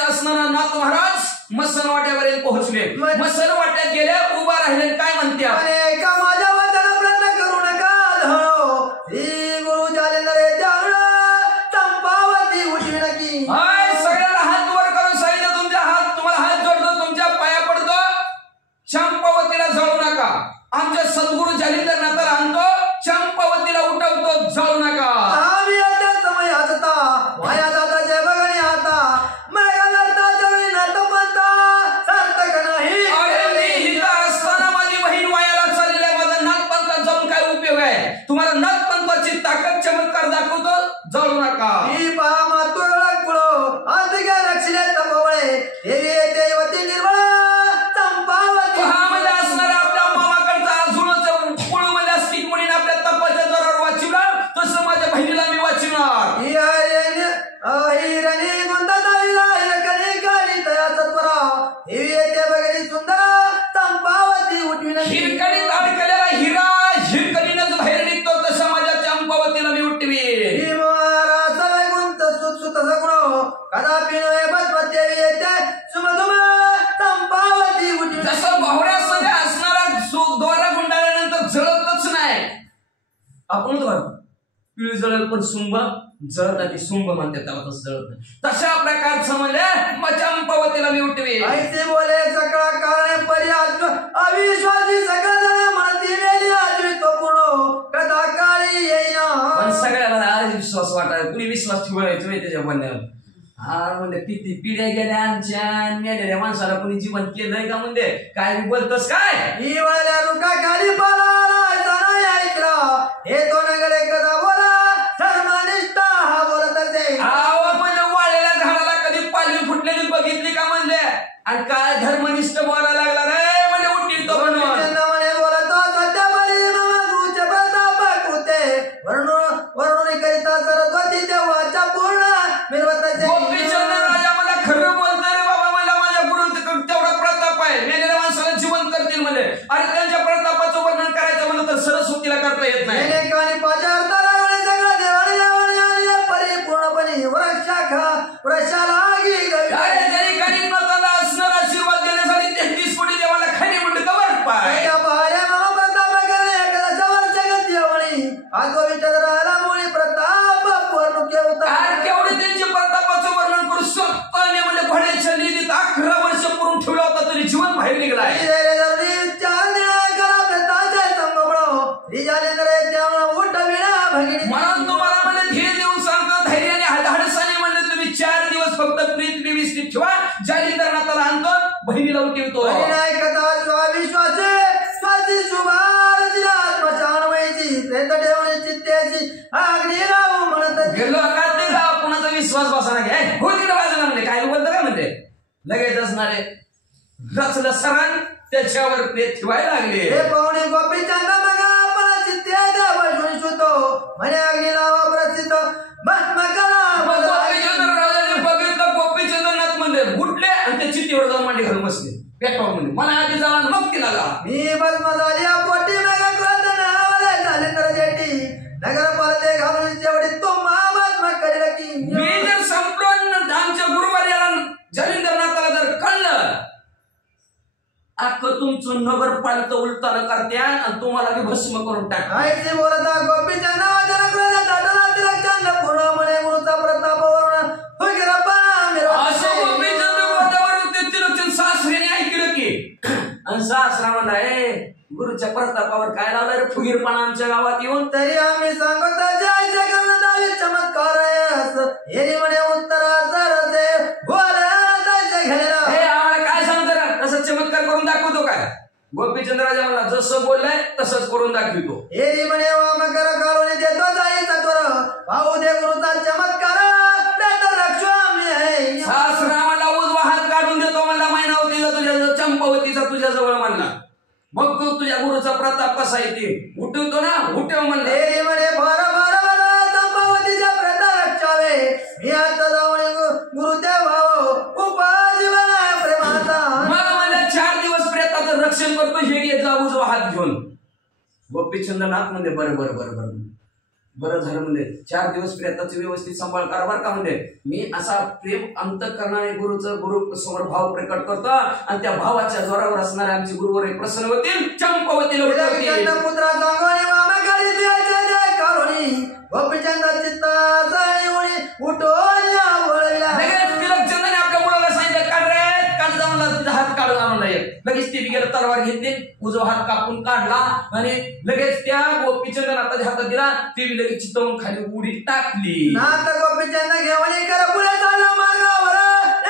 असणारा नाथ महाराज मसन वाट्यापर्यंत पोहोचले. मसन वाट्यात गेल्या उभा राहिले. काय म्हणत्या, माझ्या वचन प्रयत्न करू नका धळो श्री गुरु जालेंद्र चंपावती उठी नकी. सगळ्यांना हात वर करून सांगितलं, तुमच्या हात तुम्हाला हात जोडतो, तुमच्या पाया पडतो, चंपावतीला जळू नका. आमच्या सद्गुरु जालिंदर नाथाला आणतो, चंपावतीला उठवतो, जळू नका. आम्ही समय हसता वाया जाता जय बघणी आता मेघालता जळी नाथ पंता सार्थक नाही. अरे मी इथं असताना माझी बहीण वायाला चाललेली आहे, माझा नाथपंथा जाऊन काय उपयोग आहे? तुम्हाला नाथपंथाची ताकद चमत्कार दाखवतो, जळू नका. ही पहा मातुरला कुळो आदिगे रक्षले तपवळे देवी देवती निर्मळ चंपावती. पहा म्हणजे असणाऱ्या आपल्या मामाकडचा अजूनच कुळ म्हणजे अस्तिक म्हणून आपल्या तपाच्या जोरावर वाचिवणार, तसं माझ्या बहिणीला मी वाचिवणार. हिरणी गुंतताईला हिरकणी काळी तयाच त्वरा देवी येते बघणी सुंदर चंपावती उठविन. हिरकणीत अडकलेला हिरा हिरकणीनंच बाहेर निघतो, तसं माझ्या चंपावतीला मी उठवी. महाराज वैकुंठ सुत सगुण कदापि नये बदपत देवी येते सुमधुम चंपावती उठविन. जसं भावड्यासंग असणारा द्वारा गुंडाळल्यानंतर जळतच नाही. आपण पिळी जळेल पण सुंब जळत नाही, सुंब म्हणते त्याला, तसं जळत नाही. तशा प्रकारचं म्हणजे चंपावतीला मी उठवी. ऐसे बोले सकळा कारण परी अविश्वासी सकळ जण म्हणती वेली आजवी तो पुढो कदा काळी येईना. पण सगळ्याला आज विश्वास वाटायला, कुणी विश्वास ठेवायचो नाही त्याच्या म्हणण्यावर. म्हणजे किती पिढ्या गेल्या आमच्या, नेलेल्या माणसाला कुणी जीवन केलंय का? म्हणजे काय बोलतोस काय? ही वळल्या रुका खाली पाला नाही ऐकला हे दोनकडे कदा बोला धर्मनिष्ठा हा बोलत असे. म्हणजे वाळलेल्या झाडाला कधी पाली फुटलेली बघितली का म्हणले, आणि काय धर्मनिष्ठ बोलायला लागला रे म्हणजे उठील तो म्हणून. म्हणे बोलतो सत्य बरी मामा गुरुचे प्रताप कृते वर्णून करिता सरस्वती देवाच्या पूर्ण मिळवत असे. गोपीचंद राजा मला खरं बोलतोय रे बाबा, मला माझ्या गुरुचं तेवढा प्रताप आहे, मेलेल्या माणसाला जिवंत करतील म्हणजे, आणि त्यांच्या प्रतापाचं वर्णन करायचं म्हणलं तर सरस्वतीला करता येत नाही. परिपूर्णपणे वृक्षाला असणार आशीर्वाद देण्यासाठी 33 कोटी देवाला खाली म्हणत कवर पाय. केवढे त्यांचे प्रतापाचं वर्णन करू शकतो म्हणजे घोड्याच्या लिहिलीत 11 वर्ष करून ठेवला होता तरी जीवन बाहेर निघलाय. म्हणून तुम्हाला म्हणजे धीर देऊन सांगतो, धैर्याने धाडसाने म्हणलं तुम्ही 4 दिवस फक्त प्रीत व्यवस्थित ठेवा. जालिंदर नाथाला आणतो, बहिणीला उठवतो. गेलो अकादमी गाव कुणाचा विश्वास बसाना घ्या हो तिकडे बाजूला म्हणले, काय बोलतं काय म्हणते लगेच असणारे रचलं सरण त्याच्यावर ते ठेवायला लागले. हे पाहुणे गोपीचंद बघा पराचित देव सुतो म्हणे अग्नी लावा प्रसिद्ध राजाने बघितलं गोपीचंद नाथ म्हणले उठले आणि त्या चित्तीवर जाऊन मांडी घालून बसले पेटवावर म्हणजे मला आधी जावा मग तिला जावा. मी भस्म झाली पोटी मेघा क्रोध नावाले जालिंदर जेटी नगर पालते घालून जेवढी तो महात्मा करेल की मी जर संपूर्ण आमच्या गुरुवर्याला जालिंदर नाथाला जर कळलं अख्खं तुमचं नगर पालत उलटानं करते आणि तुम्हाला बी भस्म करून टाक. आईची बोलता गोपीच्या नावाच्या नगराला दाटला तिला चंद पूर्ण म्हणे गुरुचा प्रताप वरून असं गोपीचंद बोलल्यावर ते तिरचंद सासरीने ऐकलं की आणि सासरा म्हणला ए गुरुच्या प्रतापावर काय लावलं रे फुगीरपणा आमच्या गावात येऊन. तरी आम्ही सांगतो जायचे करून दावी चमत्कार हे म्हणे उत्तरा सरसे बोल जायचे घ्यायला हे आम्हाला काय सांगतो कसं चमत्कार गोपीचंद राजा म्हणला जसं बोललाय तसंच करून दाखवितो. एरी म्हणे वामकर काढून देतो जाई सत्वर भाऊ दे गुरुचा चमत्कार सहस्रामाला उजवा हात काढून देतो म्हणला, मैनावतीला तुझ्या चंपावतीचा तुझ्या जवळ म्हणला. मग तू तुझ्या गुरुचा प्रताप कसा येते उठवतो ना, उठव म्हणले. एरी म्हणे चंपावतीचा प्रताप रक्षावे मी आता जाऊन गुरुदेव भाऊ उपाजीवन प्रेमाचा. मग म्हणलं 4 दिवस प्रेताचं रक्षण करतो, हे घे जा उजवा हात घेऊन. गोपीचंदनाथ म्हणजे बरं बरं बरं बरं बरं झालं म्हणजे 4 दिवस प्रेताची व्यवस्थित सांभाळ कारभार का म्हणजे मी असा प्रेम अंतःकरणाने गुरु समोर भाव प्रकट करतो आणि त्या भावाच्या जोरावर असणारे आमचे गुरुवर प्रसन्न होतील, चंपावतीला उठवतील. पुत्राचा गोळी मामेकडे द्यायचे जय करुणी गोपीचंद चित्ताचा उठवल्या बोलविला. तिलकचंदाने आपल्या मुलाला सांगितलं काढ रे, काढ जा म्हणला, तुझा हात काढून आणून नाही. लगेच ते गेलं, तलवार घेतली, उजवा हात कापून काढला आणि लगेच त्या गोपीचंदन हाताच्या हातात दिला. ती लगेच चितवून खाली उडी टाकली. नाथ गोपीचंद घेऊन कर पुढे चालला मार्गावर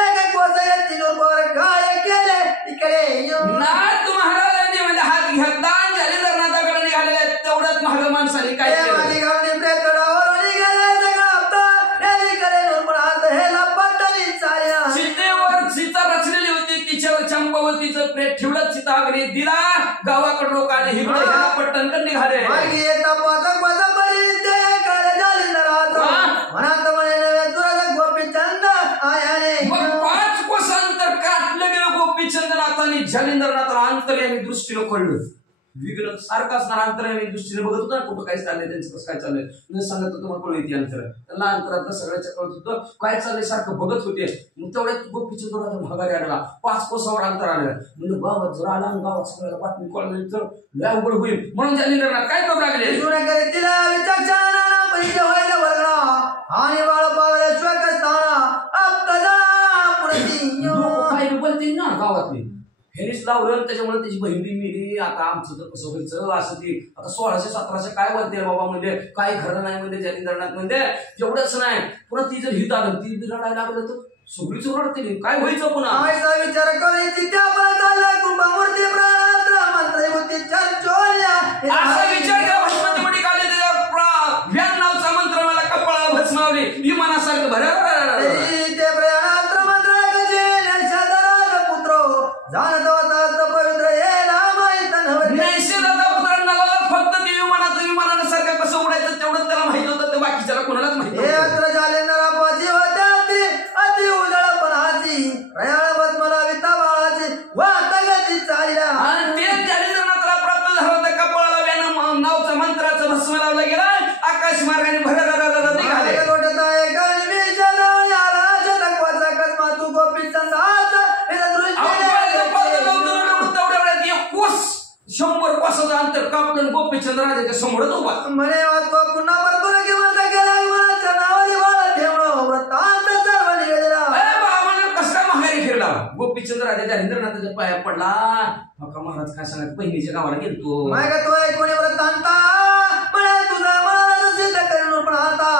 एक कोसळ्याची नूरवर काय केले इकडे नाथ महाराजांनी म्हणजे हात घेतला आणि जालिंदरनाथाकडे निघालेल्या तेवढ्याच महाग माणसाने काय केलं. सीतेवर सीता रचलेली होती, तिच्यावर चंपावतीचं प्रेत ठेवलं, सीता अग्नी दिला. गावाकडे लोक आले, हिकडे पट्टणकडे निघाले. गोपीचंदनाथांनी जालिंदरनाथाला अंतर्यामी दृष्टीनं कळलं. विघ्न सारखं असणार अंतर्यामी दृष्टीने बघत होता कुठं काय चाललंय, त्यांचं कसं काय चाललंय न सांगत तुम्हाला कळू येते अंतर. त्यांना अंतरात सगळ्याच्या कळत होतं काय चाललंय, सारखं बघत होते. मग तेवढ्यात गोपीचंदनाथ भागारी आलेला, 5 कोसावर अंतर आलं. म्हणजे गावात जर आला आणि गावात सगळ्याला बातमी कळली तर लय अवघड होईल, म्हणून जालिंदरनाथ काय करू लागले. आणि बाळ पावले काही बोलतील ना गावातली, हेच लावलं त्याच्यामुळे त्याची बहीण बी मिली. आता आमचं तर कसं व्हायचं असं ती आता 1600-1700 काय बोलते बाबा, म्हणजे काही खरं नाही म्हणजे जालिंदरनाथ म्हणजे एवढंच नाही. पुन्हा ती जर हित आलं ती रडायला लागलं तर सगळीच रडते, काय व्हायचं पुन्हा. विचार करायची असा विचार केला भस्मती काढले, त्याच्या व्यान नावचा मंत्र मला कपाळाला भस्मावली, विमानासारखं भर फक्त ते विमानानं सारखं कसं उडायचं तेवढं त्याला माहित होतं, ते बाकीच्याला कोणालाच माहिती आणि ते जालिंदरनाथाला प्राप्त झालं होतं. कपाळाला व्यान नावचा मंत्राचं भस्म लावला गेला, आकाश मार्गाने भर निघाले. शंभर कोसाचं अंतर कापलं, गोपीचंद राजाच्या समोरच उभा. म्हणे पुन्हा कसा माघारी फिरला. गोपीचंद राजा जालिंदरनाथाच्या पाया पडला. मका महाराज काय सांगत, बहिणीच्या गावाला गेलतो. कोणी व्रत आणता तुझा मला सिद्ध करून पण आता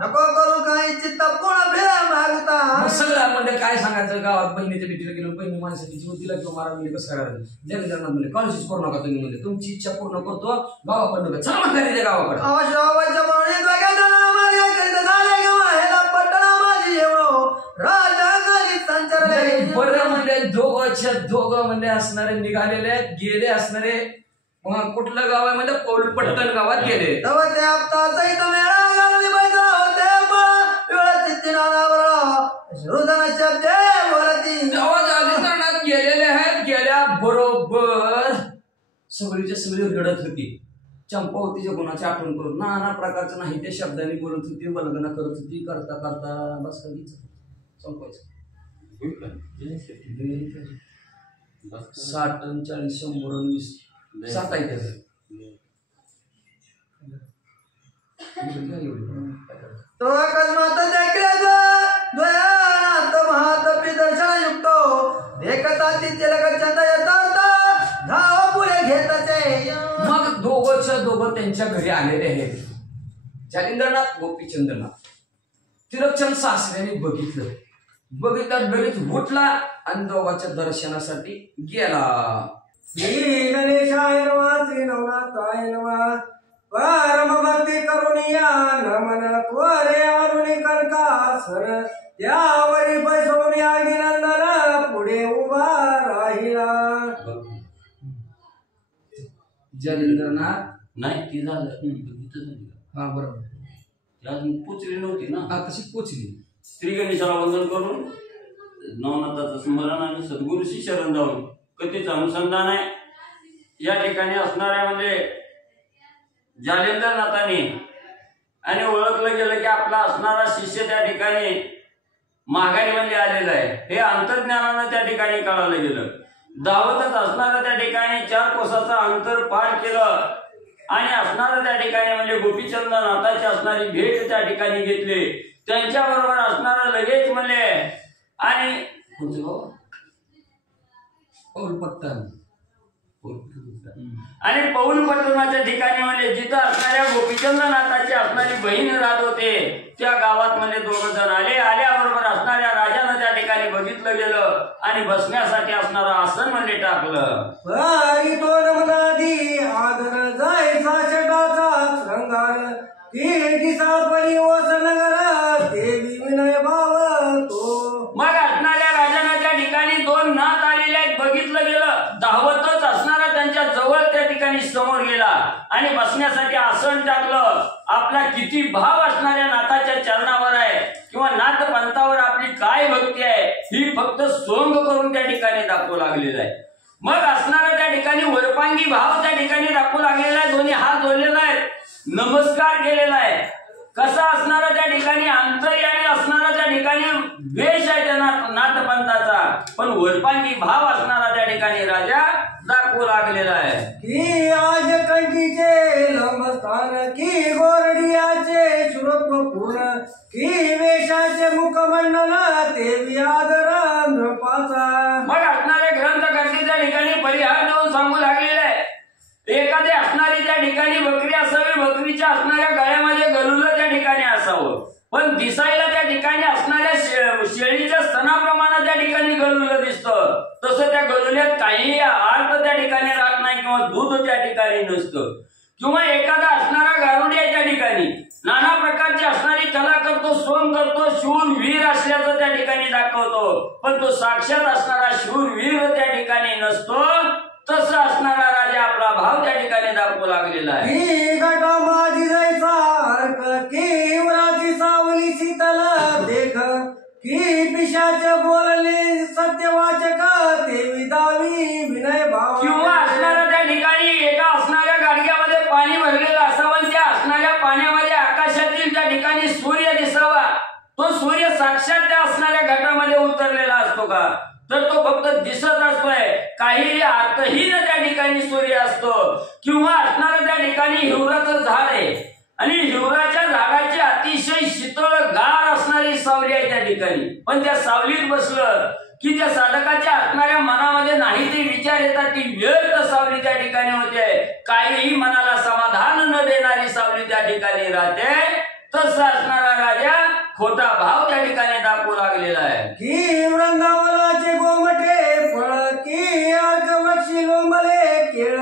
नको करू काही चित्त पूर्ण फिरा मागता. सगळं म्हणजे काय सांगायचं, गावात बहिणीच्या भेटीला गेलो, बहिणी माणसाची जीव दिला किंवा मारा म्हणजे कसं करायचं. जालिंदरनाथ म्हणजे काळजीच करू नका तुम्ही, म्हणजे तुमची इच्छा पूर्ण करतो, गावाकडनं चला माघारी गावाकडे. बरं म्हणजे दोघं म्हणजे असणारे निघालेले गेले असणारे. कुठलं गाव आहे म्हणजे पट्टण गावात गेले. जालिंदरनाथ गेलेले आहेत, गेल्या बरोबर सगळीच्या सगळी रडत होती. चंपावतीच्या गुणाची आठवण करून नाना प्रकारचं नाही त्या शब्दांनी बोलत होती, वल्गना करत होती. करता करता बस कधीच संपवायचं. 60, 40, 100, 20 7 आहे. तो अकस्मात दर्शनयुक्त देखता तिथे लगत धाव पुढे घेतचे. मग दोघं त्यांच्या घरी आलेले आहेत. जालिंदरनाथ, गोपीचंदनाथ. तिलकचंद सासऱ्याने बघितलं लगेच उठला आणि दोघांच्या दर्शनासाठी गेला. श्री गणेशाय नमः श्री नवनाथाय नमः परम भक्ती करुणिया नमन त्वरे अनुनी कनकासर त्यावरी बसवून अगिनंदन पुढे उभा राहिला. जालिंद्रनाथ नाही ती झालं इथं झाली का? हा बरोबर ती अजून पोचली नव्हती ना. हा तशी पोचली. श्री गणेशाला वंदन करून नवनाथाचं स्मरण आणि सद्गुरूशी शरण जाऊन कथेचं अनुसंधान आहे. या ठिकाणी असणाऱ्या म्हणजे जालिंदरनाथाने आणि ओळखलं गेलं की आपला असणारा शिष्य त्या ठिकाणी माघारी म्हणजे आलेला आहे हे अंतर्ज्ञानानं त्या ठिकाणी कळालं गेलं. धावतच असणारा त्या ठिकाणी 4 कोसाचं अंतर पार केलं आणि असणारा त्या ठिकाणी म्हणजे गोपीचंद नाथाची असणारी भेट त्या ठिकाणी घेतली. त्यांच्या बरोबर असणारा लगेच म्हणले आणि कोणचं गाव आणि पौल पटणाच्या ठिकाणी म्हणजे जिथं असणाऱ्या गोपीचंद नाथाची असणारी बहीण राहत होते त्या गावात म्हणजे 2 जण आले. आल्याबरोबर असणाऱ्या राजानं त्या ठिकाणी बघितलं गेलं आणि बसण्यासाठी असणारं आसन म्हणजे टाकलं. तो नमनादी आदर जायचा षटाचा शृंगार कीर्तीचा परिवस नगर देवी विनय भाव तो. मग असणाऱ्या राजानं त्या ठिकाणी 2 नाथ आलेले आहेत बघितलं गेलं. धावतच असणारा त्यांच्या जवळ त्या ठिकाणी समोर गेला आणि बसण्यासाठी आसन टाकलं. आपला किती भाव असणाऱ्या नाथाच्या चरणावर आहे किंवा नाथ पंथावर आपली काय भक्ती आहे ही फक्त सोंग करून त्या ठिकाणी दाखवू लागलेला आहे. मग असणारा त्या ठिकाणी वरपांगी भाव त्या ठिकाणी दाखवू लागलेला आहे. दोन्ही हात जोडलेला आहे, नमस्कार केलेला आहे. कसा असणारा त्या ठिकाणी अंतर्यामी असणारा त्या ठिकाणी वेश आहे त्या नाथपंथाचा पण वरपांगी भाव असणारा त्या ठिकाणी राजा दाखवू लागलेला आहे. की आज कंठीचे लंबस्थान की गोरडियाचे शुरत्व पूर्ण की वेशाचे मुखमंडल ते आदर नृपाचा. मग असणारे ग्रंथकर्ते त्या ठिकाणी परिहार देऊन सांगू लागलेले आहे. एखादी असणारी त्या ठिकाणी बकरी असावी, बकरीच्या असणाऱ्या गळ्यामध्ये गलुलं त्या ठिकाणी असावं पण दिसायला त्या ठिकाणी असणाऱ्या शेळीच्या स्तनाप्रमाणे त्या ठिकाणी गलुलं दिसतं. तसं त्या गलुल्यात काही अर्थ त्या ठिकाणी राहत नाही किंवा दूध त्या ठिकाणी नसतं. किंवा एखादा असणारा गारुडी आहे त्या ठिकाणी नाना प्रकारची असणारी कला करतो, सोंग करतो, शूरवीर असल्याचं त्या ठिकाणी दाखवतो पण तो साक्षात असणारा शूरवीर त्या ठिकाणी नसतो. तसं असणारा राजा आपला भाव त्या ठिकाणी दाखवू लागलेला आहे. की घटा माझी जायचा अर्क की उराची सावली शीतल देख की पिशाचे बोलले सत्यवाचक ते विदावी विनय भाव. किंवा असणारा त्या ठिकाणी एका असणाऱ्या गाडग्यामध्ये पाणी भरलेलं असावं त्या असणाऱ्या पाण्यामध्ये आकाशातील त्या ठिकाणी सूर्य दिसावा. तो सूर्य साक्षात त्या असणाऱ्या घटामध्ये उतरलेला असतो का तर तो फक्त दिसत असतोय, काही अर्थहीन त्या ठिकाणी सूर्य असतो. किंवा असणारं त्या ठिकाणी हिवराचं झाड आहे आणि हिवराच्या झाडाची अतिशय शीतळ गार असणारी सावली आहे त्या ठिकाणी पण त्या सावलीत बसलं की त्या साधकाच्या असणाऱ्या मनामध्ये नाही ते विचार येतात. ती व्यर्थ सावली त्या ठिकाणी होते, काहीही मनाला समाधान न देणारी सावली त्या ठिकाणी राहते. तसं असणारा राजा खोटा भाव त्या ठिकाणी दाखवू लागलेला आहे. की वृंदावनाचे गोमटे फळ की अर्कवक्षी लोंबले केळ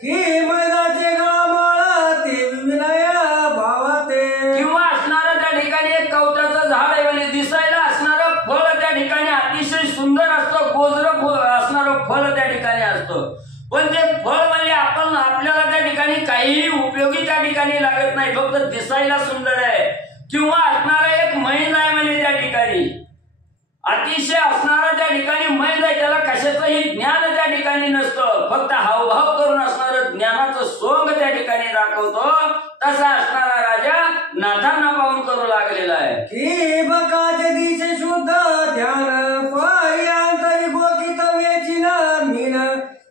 की मैदाचे गामाळ ते विनय भावाते. किंवा असणारं त्या ठिकाणी एक कवटाचं झाड आहे म्हणजे दिसायला असणारं फळ त्या ठिकाणी अतिशय सुंदर असतं, गोजरं फळ असणारं फळ त्या ठिकाणी असतं पण ते फळ म्हणजे आपल्याला त्या ठिकाणी काहीही उपयोगी त्या ठिकाणी लागत नाही, फक्त दिसायला सुंदर आहे. किंवा असणारा एक मैल आहे म्हणजे त्या ठिकाणी अतिशय असणारा त्या ठिकाणी मैल आहे, त्याला कशाचंही ज्ञान त्या ठिकाणी नसतं, फक्त हावभाव करून असणारं ज्ञानाचं सोंग त्या ठिकाणी दाखवतो. तसा असणारा राजा नाथांना पाहून करू लागलेला आहे. की बकाचे दिशे शुद्ध ध्यान पर्यांतरी गोकित वेचिन मीन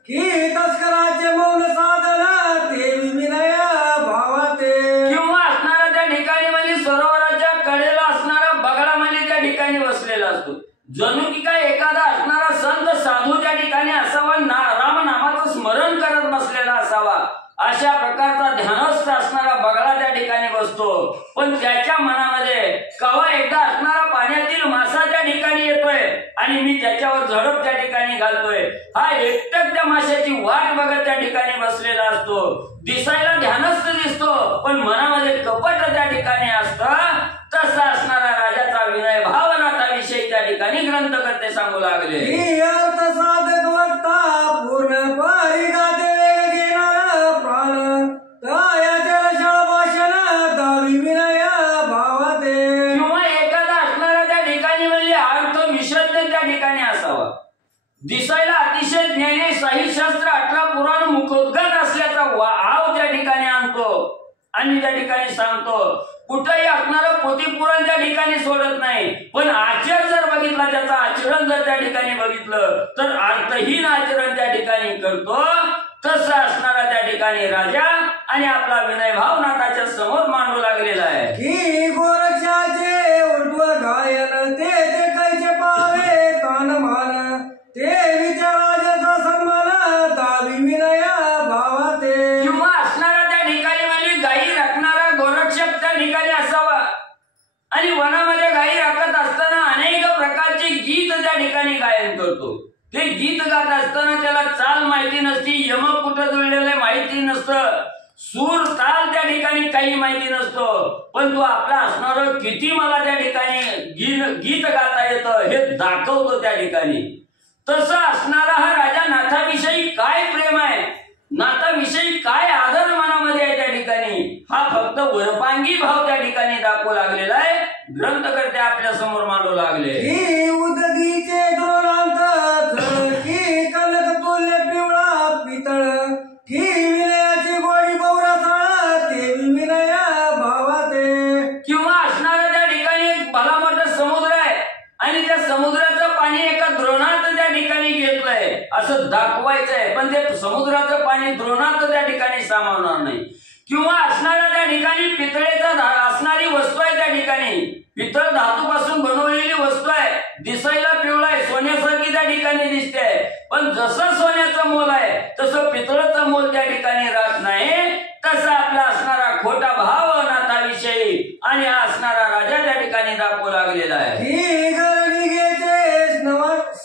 की तस्कराचे मौन साधन ते विनय भावाते. किंवा असणारा त्या ठिकाणी म्हणजे सरोवराच्या कडेला असणारा बगळा म्हणजे त्या ठिकाणी बसलेला असतो, जणू की काय एखादा असणारा संत साधू त्या ठिकाणी असावा, रामनामाचं स्मरण करत बसलेला असावा. अशा प्रकारचा ध्यानस्थ असणारा बगळा त्या ठिकाणी बसतो पण त्याच्या मनामध्ये कवा एकदा असणारा पाण्यातील मासा त्या ठिकाणी येतोय आणि मी त्याच्यावर झडप त्या ठिकाणी घालतोय. हा एकटक त्या माशाची वाट बघत त्या ठिकाणी बसलेला असतो. दिसायला ध्यानस्थ दिसतो पण मनामध्ये कपट त्या ठिकाणी असतं. तसा असणारा राजाचा विनय भावनाथाविषयी त्या ठिकाणी ग्रंथकर्ते सांगू लागले. अर्थ साधक वक्ता पूर्ण परिगाते वेग घेणारा प्राण कायाचे रसाळ भाषण दावी विनय भावाते. किंवा एखादा असणारा त्या ठिकाणी म्हणजे अर्थ विशद त्या ठिकाणी असावा. दिसायला अतिशय ज्ञानी साहिशास्त्र 18 पुराण मुखोद्गत असल्याचा आव त्या ठिकाणी आणतो आणि त्या ठिकाणी सांगतो. कुठेही असणारं पोथी पुराण त्या ठिकाणी सोडत नाही पण आचरण जर बघितला त्याचा आचरण जर त्या ठिकाणी बघितलं तर अर्थहीन आचरण त्या ठिकाणी करतो. तसं असणारा त्या ठिकाणी राजा आणि आपला विनय भावनाथाच्या समोर मांडू लागलेला आहे. की गोरक्षाचे ऊर्ध्व गायन ते कैचे पावे तान मान ते विचार राजाचा सन्मान दावी विनय भावाते. किंवा असणारा त्या ठिकाणी म्हणजे गायी राखणारा गोरक्षक त्या ठिकाणी असावा आणि वनामध्ये गायी राखत असताना अनेक प्रकारचे गीत त्या ठिकाणी गायन करतो. ते गीत गात असताना त्याला चाल माहिती नसती, यमक कुठं जुळलेलं माहिती नसतं, सूर ताल त्या ठिकाणी काही माहिती नसतो. पण तो आपला असणार किती मला त्या ठिकाणी गीत गाता येतं हे दाखवतो त्या ठिकाणी. तसं असणारा हा राजा नाथाविषयी काय प्रेम आहे, नाथाविषयी काय आदर मनामध्ये आहे त्या ठिकाणी हा फक्त वरपांगी भाव त्या ठिकाणी दाखवू लागलेला आहे. ग्रंथकर्ते आपल्या समोर मांडू लागले. की उदगीचे द्रोणांत जळ की कनक तुल्य पिवळा पितळ की विनयाची गोडी गौरसाळ ते विनय भावाते. किंवा असणारा त्या ठिकाणी एक भला मोठा समुद्र आहे आणि त्या समुद्राचं पाणी एका द्रोणात त्या ठिकाणी घेतलंय असं दाखवायचंय पण ते समुद्राचं पाणी द्रोणात त्या ठिकाणी सामावणार नाही. किंवा असणारा त्या ठिकाणी पितळेचा असणारी वस्तू आहे त्या ठिकाणी पितळ धातूपासून बनवलेली वस्तू आहे. दिसायला पिवळा आहे, सोन्यासारखी त्या ठिकाणी दिसते पण जसं सोन्याचं मोल आहे तसं पितळाचं मोल त्या ठिकाणी राहत नाही. तसा आपला असणारा खोटा भाव नाथाविषयी आणि हा असणारा राजा त्या ठिकाणी दाखवू लागलेला आहे. की गरनिगेचे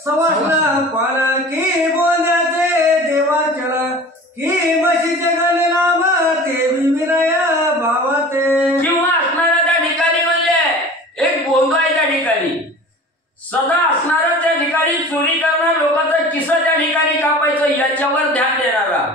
सवासना पान की बोलण्याचे देवाचरण की म्हशीचे गणनाम ते विनय भावाते. किंवा असणारा त्या ठिकाणी म्हणजे एक बोलतो आहे त्या ठिकाणी सदा असणारा त्या ठिकाणी चोरी करणारा लोकांचा किस्सा त्या ठिकाणी कापायचं याच्यावर ध्यान देणारा.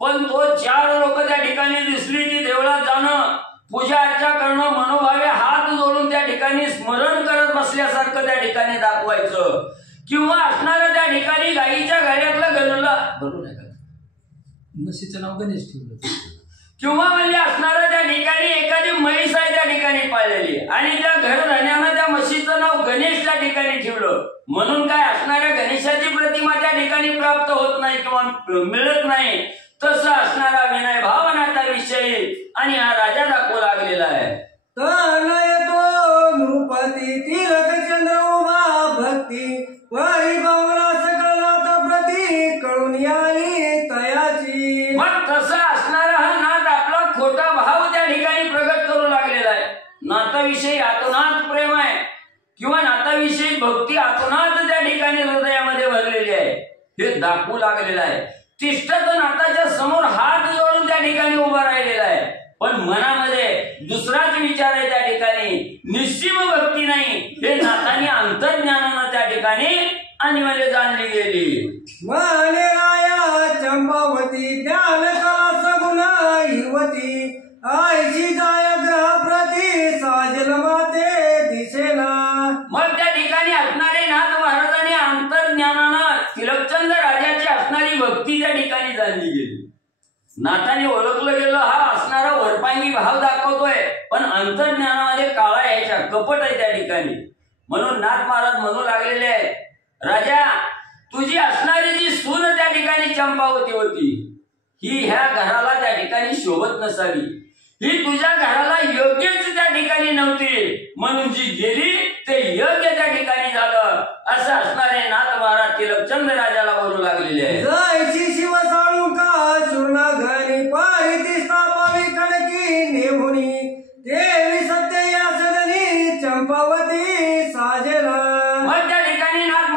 पण तो 4 लोक त्या ठिकाणी दिसली की देवळात जाणं पूजा अर्चा करणं मनोभावे हात जोडून त्या ठिकाणी स्मरण करत बसल्यासारखं त्या ठिकाणी दाखवायचं. किंवा असणारा त्या ठिकाणी गाईच्या गाड्यातलं गणला बरोबर आहे का म्हशीचं नाव गणेश ठेवलं. किंवा म्हणजे असणारा त्या ठिकाणी एखादी म्हैस आहे त्या ठिकाणी पाळलेली आणि त्या घरधण्यानं त्या म्हशीचं नाव गणेश त्या ठिकाणी ठेवलं म्हणून काय असणाऱ्या गणेशाची प्रतिमा त्या ठिकाणी प्राप्त होत नाही किंवा मिळत नाही. तसं असणारा विनय भावनाथाविषयी आणि हा राजा दाखवू लागलेला आहे. तनय तो नृपती तिलक चंद्र उभा भक्ती परिभावना सकलनाथ प्रती कळून आली तयाची. मग तसं असणारा हा नाथ आपला खोटा भाव त्या ठिकाणी प्रगट करू लागलेला आहे. नाथाविषयी आतोनात प्रेम आहे किंवा नाथाविषयी भक्ती आतोनात त्या ठिकाणी हृदयामध्ये भरलेली आहे हे दाखवू लागलेलं आहे. तिष्ठत नाथाच्या समोर हात जोडून त्या ठिकाणी उभा राहिलेला आहे पण मनामध्ये दुसराच विचार आहे त्या ठिकाणी निश्चिम भक्ती नाही हे नाथाने अंतर्ज्ञानानं त्या ठिकाणी आणि मला जाणली गेली. मने राया चंपावती ज्ञान कला सगुण युवती आईची जाय ग्रह प्रती साजल माते दिसेना. मग त्या ठिकाणी असणारे नाथ महाराजांनी अंतर्ज्ञानानं तिलकचंद राजाची असणारी भक्ती त्या ठिकाणी जाणली गेली. नाथाने ओळखलं गेलं हा असणारा वरपांगी भाव दाखवतोय पण अंतर्ज्ञानामध्ये काळा यायच्या कपट आहे त्या ठिकाणी. म्हणून नाथ महाराज म्हणू लागलेले आहे राजा तुझी असणारी जी सून त्या ठिकाणी चंपावती होती ही ह्या घराला त्या ठिकाणी शोभत नसावी, ही तुझ्या घराला योग्यच त्या ठिकाणी नव्हती म्हणून जी गेली ते योग्य त्या ठिकाणी झालं असं असणारे नाथ महाराज तिलकचंद राजाला बोलू लागलेले आहे. जयची शिव साळुंका चूर्ण घरी परिती स्थापावी कडकी नेहुनी देवी सत्य या सदनी चंपावती साजेला. मग त्या ठिकाणी नाथ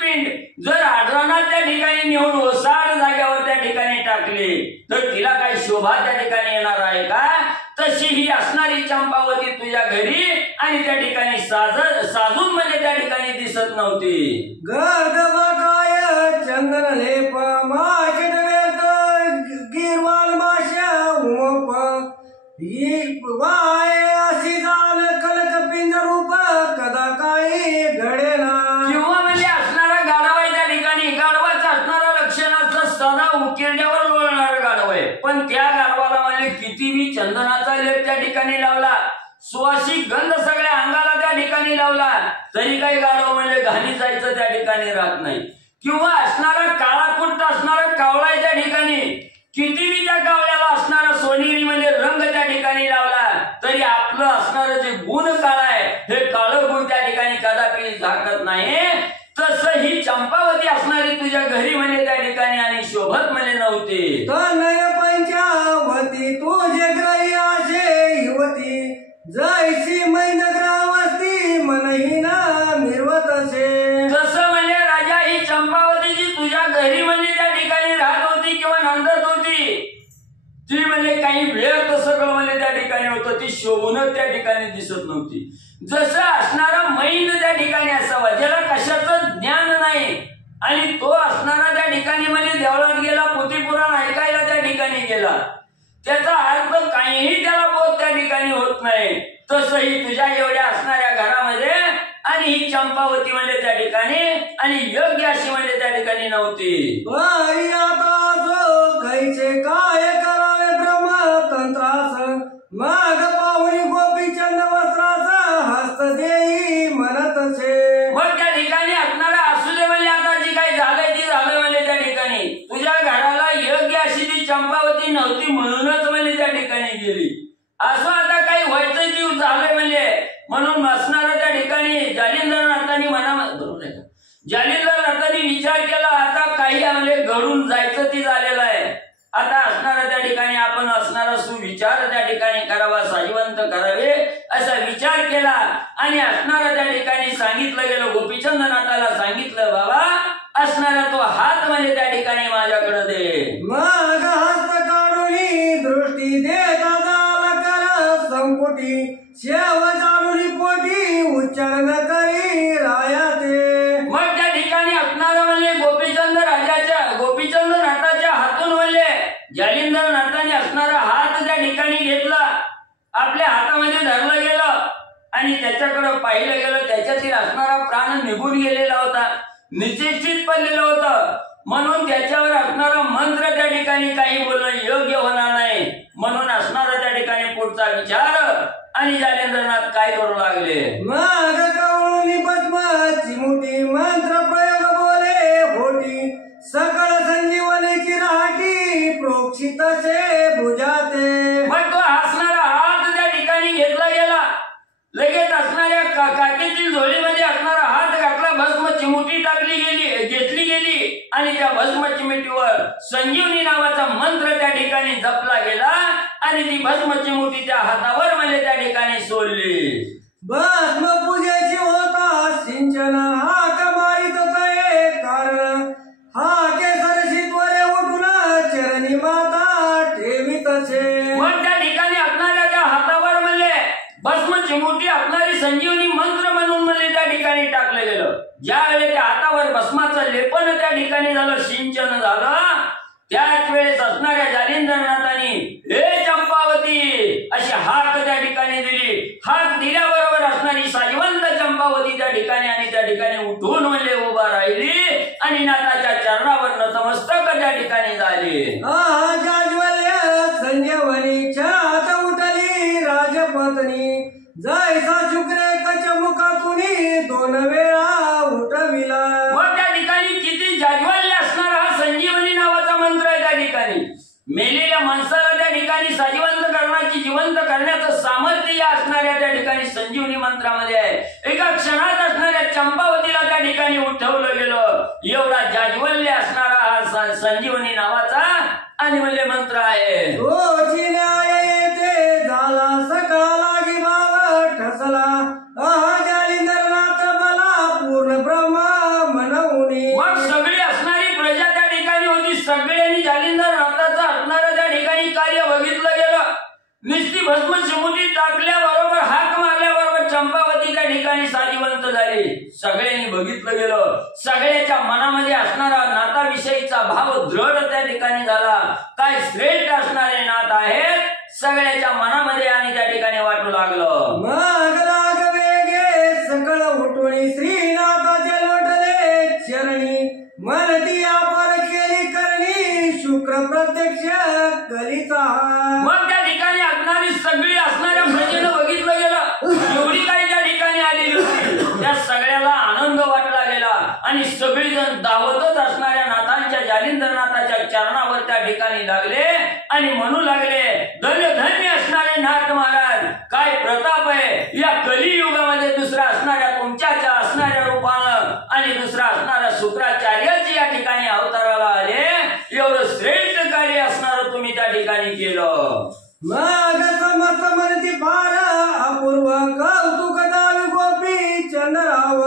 पिंड जर आढळणार त्या ठिकाणी नेऊन ओसाड जाग्यावर त्या ठिकाणी टाकले तर तिला काही शोभा त्या ठिकाणी येणार आहे का? तशी ही असणारी चंपावती तुझ्या घरी आणि त्या ठिकाणी साजून म्हणजे त्या ठिकाणी दिसत नव्हती. गर्दमा काय चंदन लेप माशित वेत गिरवाल माशा उमप वाय अशी जाण कलक पिंज रूप कदा काही घडेना. किंवा म्हणजे असणारा गाढव आहे त्या ठिकाणी. गाढवाचं असणारा लक्षण असतं सदा उकिरड्यावर लोळणारं गाढव आहे. पण त्या गाढवाला म्हणजे किती मी चंदनाचा लेप त्या ठिकाणी लावला, सुवासिक गंध सगळ्या अंगाला त्या ठिकाणी लावला, तरी काही गाढव म्हणजे घाणी जायचं त्या ठिकाणी राहत नाही. किंवा असणारा काळा कुट्ट असणारा कावळा आहे त्या ठिकाणी, किती मी त्या कावळ्याला असणारा सोनेरी म्हणजे रंग त्या ठिकाणी लावला, तरी आपलं असणारं जे गुण काळ आहे हे काळं गुण त्या ठिकाणी कदापि झाकत नाही. तसं ही चंपावती असणारी तुझ्या घरी म्हणजे त्या ठिकाणी आणि शोभत म्हणजे नव्हती. तनय पंचावती तुझे ग्रही आशे युवती जैसी मैंद ग्रामस्ती मनहीना मिरवत असे. जसं म्हणजे राजा ही चंपावती जी तुझ्या घरी म्हणजे त्या ठिकाणी राहत होती किंवा नंदत होती, ती म्हणजे काही वेळ सगळं म्हणजे त्या ठिकाणी होतं, ती शोभूनच त्या ठिकाणी दिसत नव्हती. जसं असणारा मैंद त्या ठिकाणी असावा ज्याला कशाचं ज्ञान नाही आणि तो असणारा त्या ठिकाणी म्हणजे देवळात गेला, पोथीपुराण ऐकायला त्या ठिकाणी गेला, त्याचा अर्थ काहीही त्याला बोध त्या ठिकाणी होत नाही. तसंही तुझ्या एवढ्या असणाऱ्या घरामध्ये आणि ही चंपावती म्हणजे त्या ठिकाणी आणि योग्य अशी म्हणजे त्या ठिकाणी नव्हती. बाई आता जो कैसे काय करावे ब्रह्मतंत्रास माग पाहुणी गोपीचंद वस्त्रास हस्त देई म्हणत असे. मग त्या ठिकाणी असणारा असू दे म्हणजे आता जी काही झालंय ती झालं म्हणजे त्या ठिकाणी तुझ्या घराला योग्य अशी ती चंपावती नव्हती म्हणूनच म्हणजे त्या ठिकाणी गेली. असं आता काही व्हायचं ती झालंय म्हणून असणारा त्या ठिकाणी जालिंदरनाथांनी बरोबर आहे का, जालिंदरनाथांनी विचार केला आता काही म्हणजे घडून जायचं ती झालेलं आहे. आता असणारा त्या ठिकाणी आपण असणारा सुविचार त्या ठिकाणी करावा, साजिवंत करावे असा विचार केला आणि असणारा त्या ठिकाणी सांगितलं गेलं, गोपीचंदनाथाला सांगितलं बाबा असणारा तो हात म्हणजे त्या ठिकाणी माझ्याकडे दे. मग हस्त काढून दृष्टी देता झाला कर संपुटी शेव जाणून पोटी उच्चारण करी राया ते. मग त्या ठिकाणी असणारा म्हणजे गोपीचंदनाथाच्या हातून म्हणजे जालिंदरनाथाने असणारा हात त्या ठिकाणी घेतला, आपल्या हातामध्ये धरलं गेलं आणि त्याच्याकडे पाहिलं गेलं, त्याच्यातील असणारा प्राण निघून गेलेला होता, निश्चित पडलेलं होतं. म्हणून त्याच्यावर असणारा मंत्र त्या ठिकाणी काही बोलणं योग्य होणार नाही. म्हणून असणारा त्या ठिकाणी पुढचा विचार आणि जालिंदरनाथ काय करू लागले. मग कवळून भस्म चिमुटी मंत्र प्रयोग बोले होटी सकळ संजीवनीची राहटी प्रोक्षित से बुजाते. मग तो असणारा हात त्या ठिकाणी घेतला गेला, लगेच असणाऱ्या काकेतील झोळीमध्ये असणारा हात घातला, भस्म चिमुटी घेतली गेली आणि त्या भस्म चिमुटीवर संजीवनी नावाचा मंत्र त्या ठिकाणी जपला गेला आणि ती भस्म चिमुटी त्या हातावर म्हणजे त्या ठिकाणी सोडली. भस्म पूजेची होता सिंचन हाक मारित तये कारण हाके सरशीत्वरे उठून चरणी माता ठेवीत असे. मग त्या ठिकाणी असणाऱ्या त्या हातावर म्हणजे भस्म चिमुटी असणारी संजीवनी मंत्र म्हणून म्हणजे त्या ठिकाणी टाकलं गेलं. ज्यावेळी त्या हातावर भस्माचं लेपन त्या ठिकाणी झालं, सिंचन झालं, त्याच वेळेस असणाऱ्या जालिंदरनाथांनी हे चंपावती अशी हाक त्या ठिकाणी दिली. हाक दिल्याबरोबर असणारी साजिवंत चंपावती त्या ठिकाणी आणि त्या ठिकाणी उठून म्हणजे उभा राहिली आणि नाथाच्या चरणावर नतमस्तक त्या ठिकाणी झाली. जाज्वल्य संजीवनी छात उठली राजपत्नी जैसा शुक्रे कचमुखातून दोन वेळा उठविला. मग त्या ठिकाणी किती जाज्वल्य असणारा हा संजीवनी नावाचा मंत्र आहे. त्या ठिकाणी मेलेल्या माणसाला त्या ठिकाणी साजिवंत करण्याची, जिवंत करण्याचं सामर्थ्य असणाऱ्या त्या ठिकाणी संजीवनी मंत्रामध्ये आहे. एका क्षणात असणाऱ्या चंपावतीला त्या ठिकाणी उठवलं गेलं. एवढा जाज्वल्य असणारा हा संजीवनी नावाचा आणि म्हणजे मंत्र आहे. रोजी न्याय येते झाला सकालागी भाव ठसला जालिंदरनाथ मला पूर्ण ब्रह्म म्हणून गोपी मग सगळी असणारी प्रजा त्या ठिकाणी होती. सगळ्यांनी जालिंदर नाथाचं असणारं त्या ठिकाणी कार्य बघितलं गेलं. निस्ती भस्म शिमुटी टाकल्याबरोबर हाक मारल्याबरोबर चंपावती त्या ठिकाणी साजीवंत झाली. सगळ्यांनी बघितलं गेलं. सगळ्याच्या मनामध्ये असणारा नाथाविषयीचा भाव दृढ त्या ठिकाणी झाला. काय श्रेष्ठ असणारे नाथ आहेत सगळ्याच्या मनामध्ये आणि त्या ठिकाणी वाटू लागलं. मग लाग वेगे सकळ उठवणी श्रीनाथाचे लोटले चरणी मनती अपार केली करणी शुक्र प्रत्यक्ष कलीचा. मग त्या ठिकाणी असणारी सगळी असणाऱ्या प्रजेनं बघितलं गेलं. एवढी काही त्या ठिकाणी आलेली होती त्या सगळ्याला आनंद वाटला गेला आणि सगळीजण धावतच असणाऱ्या नाथांच्या जालिंदरनाथाच्या चरणावर त्या ठिकाणी लागले आणि म्हणू लागले, धन्य धन्य असणारे नाथ महाराज, काय प्रताप आहे या कलियुगामध्ये दुसरा असणाऱ्या तुमच्याच्या असणाऱ्या रूपानं आणि दुसरा असणाऱ्या शुक्राचार्याची या ठिकाणी अवताराला आले. एवढं श्रेष्ठ कार्य असणारं तुम्ही त्या ठिकाणी केलं. मग समस्त मनती फार अपूर्व कौतुक दावी गोपी चंद्राव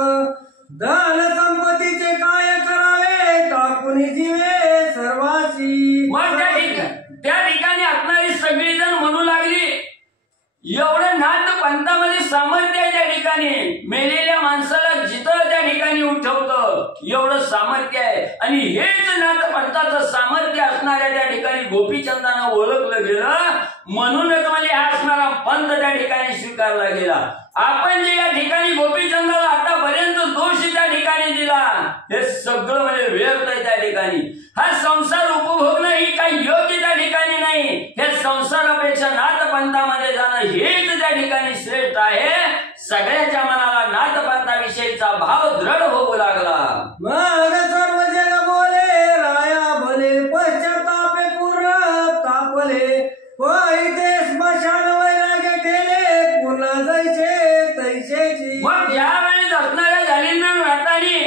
धन संपत्तीचे काय करावे टाकून जीवे सर्वाची. मग त्या ठिकाणी असणारी सगळी जण म्हणू लागली, एवढं नाथ पंथामध्ये सामर्थ्य आहे त्या ठिकाणी. मेलेल्या माणसाला जिथं त्या ठिकाणी उठवतं एवढं सामर्थ्य आहे आणि हेच नाथ पंथाचं सामर्थ्य असणाऱ्या त्या ठिकाणी गोपीचंदानं ओळखलं गेलं. म्हणूनच म्हणजे हा असणारा पंथ त्या ठिकाणी स्वीकारला गेला. आपण जे या ठिकाणी गोपीचंदाला आतापर्यंत दोष त्या ठिकाणी दिला हे सगळं म्हणजे व्यर्थ आहे त्या ठिकाणी. हा संसार उपभोगणं ही काही योग्य त्या ठिकाणी नाही. हे संसारापेक्षा नाथ पंथामध्ये जाणं हेच त्या ठिकाणी श्रेष्ठ आहे. सगळ्याच्या मनाला नाथ पंथाविषयीचा भाव दृढ होऊ लागला. मग सर्व जग बोले राया भले पश्चातापे पूर्ण तापले पैते स्मशान वैराग्य केले पूर्ण जैसे तैसेची. मग ज्यावेळेस असणाऱ्या जालिंदर नाथांनी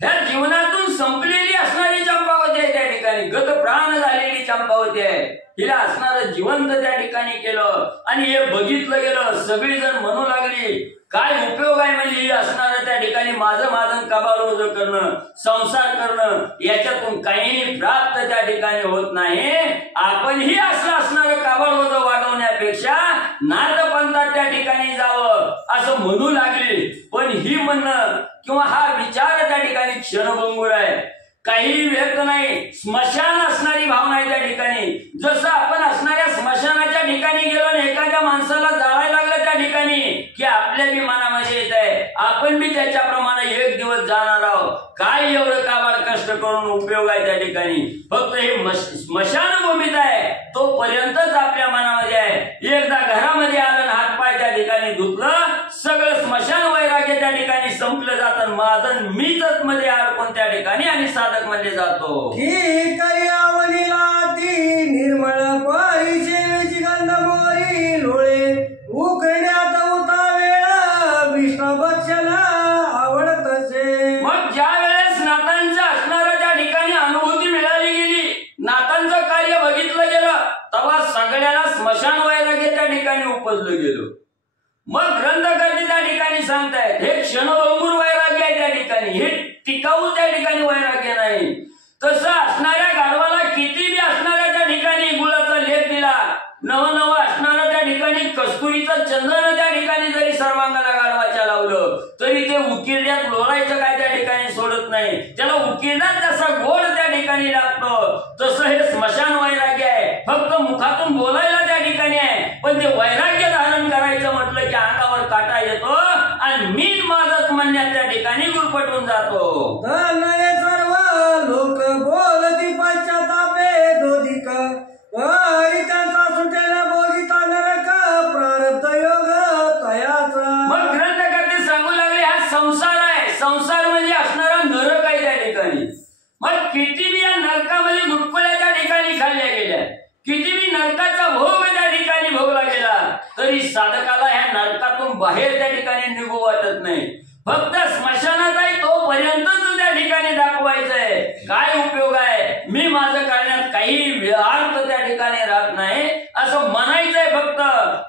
ह्या जीवनातून संपलेली असणारी चंपावती आहे त्या ठिकाणी, गत प्राण झालेली चंपावती आहे, हिला असणारं जिवंत त्या ठिकाणी केलं आणि हे बघितलं गेलं. सगळी जण म्हणू लागली, काय उपयोग आहे म्हणजे हे असणारं त्या ठिकाणी माझं माझं कबालोज करणं, संसार करणं, याच्यातून काही प्राप्त त्या ठिकाणी होत नाही. आपणही असं असणारं कबालोज वागवण्यापेक्षा नाथपंथात त्या ठिकाणी जावं असं म्हणू लागली. पण ही म्हणणं किंवा हा विचार त्या ठिकाणी क्षणभंगूर आहे, काही व्यर्थ नाही. स्मशान असणारी भावना आहे त्या ठिकाणी. जसं आपण असणाऱ्या स्मशानाच्या ठिकाणी गेलो आणि एखाद्या माणसाला जाळायला लागलं त्या ठिकाणी की आपल्या बी मनामध्ये येत आहे आपण बी त्याच्याप्रमाणे एक दिवस जाणार आहोत. काय एवढं काबाड कष्ट करून उपयोग आहे त्या ठिकाणी. फक्त हे स्मशानभूमीत आहे तोपर्यंतच आपल्या मनामध्ये आहे. एकदा घरामध्ये आलं हातपाय त्या ठिकाणी धुतलं सगळं स्मशान वैराग्य त्या ठिकाणी संपलं जातं. माझं मीच मध्ये अडकून त्या ठिकाणी आणि साधक मध्ये जातो. ही करियावनीला ती निर्मळ परिसेवेची गंध मोरी लोळे उकड्यात उता वेळ विष्णू भक्षण आवडतसे. मग ज्या वेळेस नाथांचं असणारं त्या ठिकाणी अनुभूती मिळाली गेली, नाथांचं कार्य बघितलं गेलं, तेव्हा सगळ्याला स्मशान वैराग्य त्या ठिकाणी उपजलं गेलं. मग ग्रंथकर्ते त्या ठिकाणी सांगतायत हे क्षणभंगूर वैराग्य आहे त्या ठिकाणी, हे टिकाऊ त्या ठिकाणी वैराग्य नाही. तसं असणाऱ्या गाढवाला किती बी असणाऱ्या त्या ठिकाणी गुळाचा लेप दिला, नवनवं असणारं त्या ठिकाणी कस्तुरीचं चंदन त्या ठिकाणी जरी सर्वांगाला गाढवाच्या लावलं तरी ते उकिरड्यात लोळायचं काय त्या ठिकाणी सोडत नाही. त्याला उकिरड्यात जसा गोड त्या ठिकाणी लागतं तसं हे स्मशान वैराग्य आहे. फक्त मुखातून बोलायला त्या ठिकाणी आहे पण ते वैराग्य धारण करायचं म्हटलं की अंगावर काटा येतो आणि मी माझंच म्हणण्यात त्या ठिकाणी गुरफटून जातो. धनये सर्व लोक बोलती पश्चातापे दोधिक त्यांचा सुटेला बोधिता नरक प्रारब्ध योग तयाचा. मग ग्रंथकर्ते सांगू लागले हा संसार आहे, संसार म्हणजे असणारा नरक आहे त्या ठिकाणी. मग किती बी या नरकामध्ये गुटकुळ्या त्या ठिकाणी खाल्ल्या गेल्या, किती बी नरकाचा भोग त्या ठिकाणी भोगला गेला तरी साधकाला ह्या नरकातून बाहेर त्या ठिकाणी निघू वाटत नाही. फक्त स्मशानात आहे तोपर्यंतच त्या ठिकाणी दाखवायचंय. काय उपयोग आहे, मी माझं करण्यात काही अर्थ त्या ठिकाणी राहत नाही असं म्हणायचंय फक्त.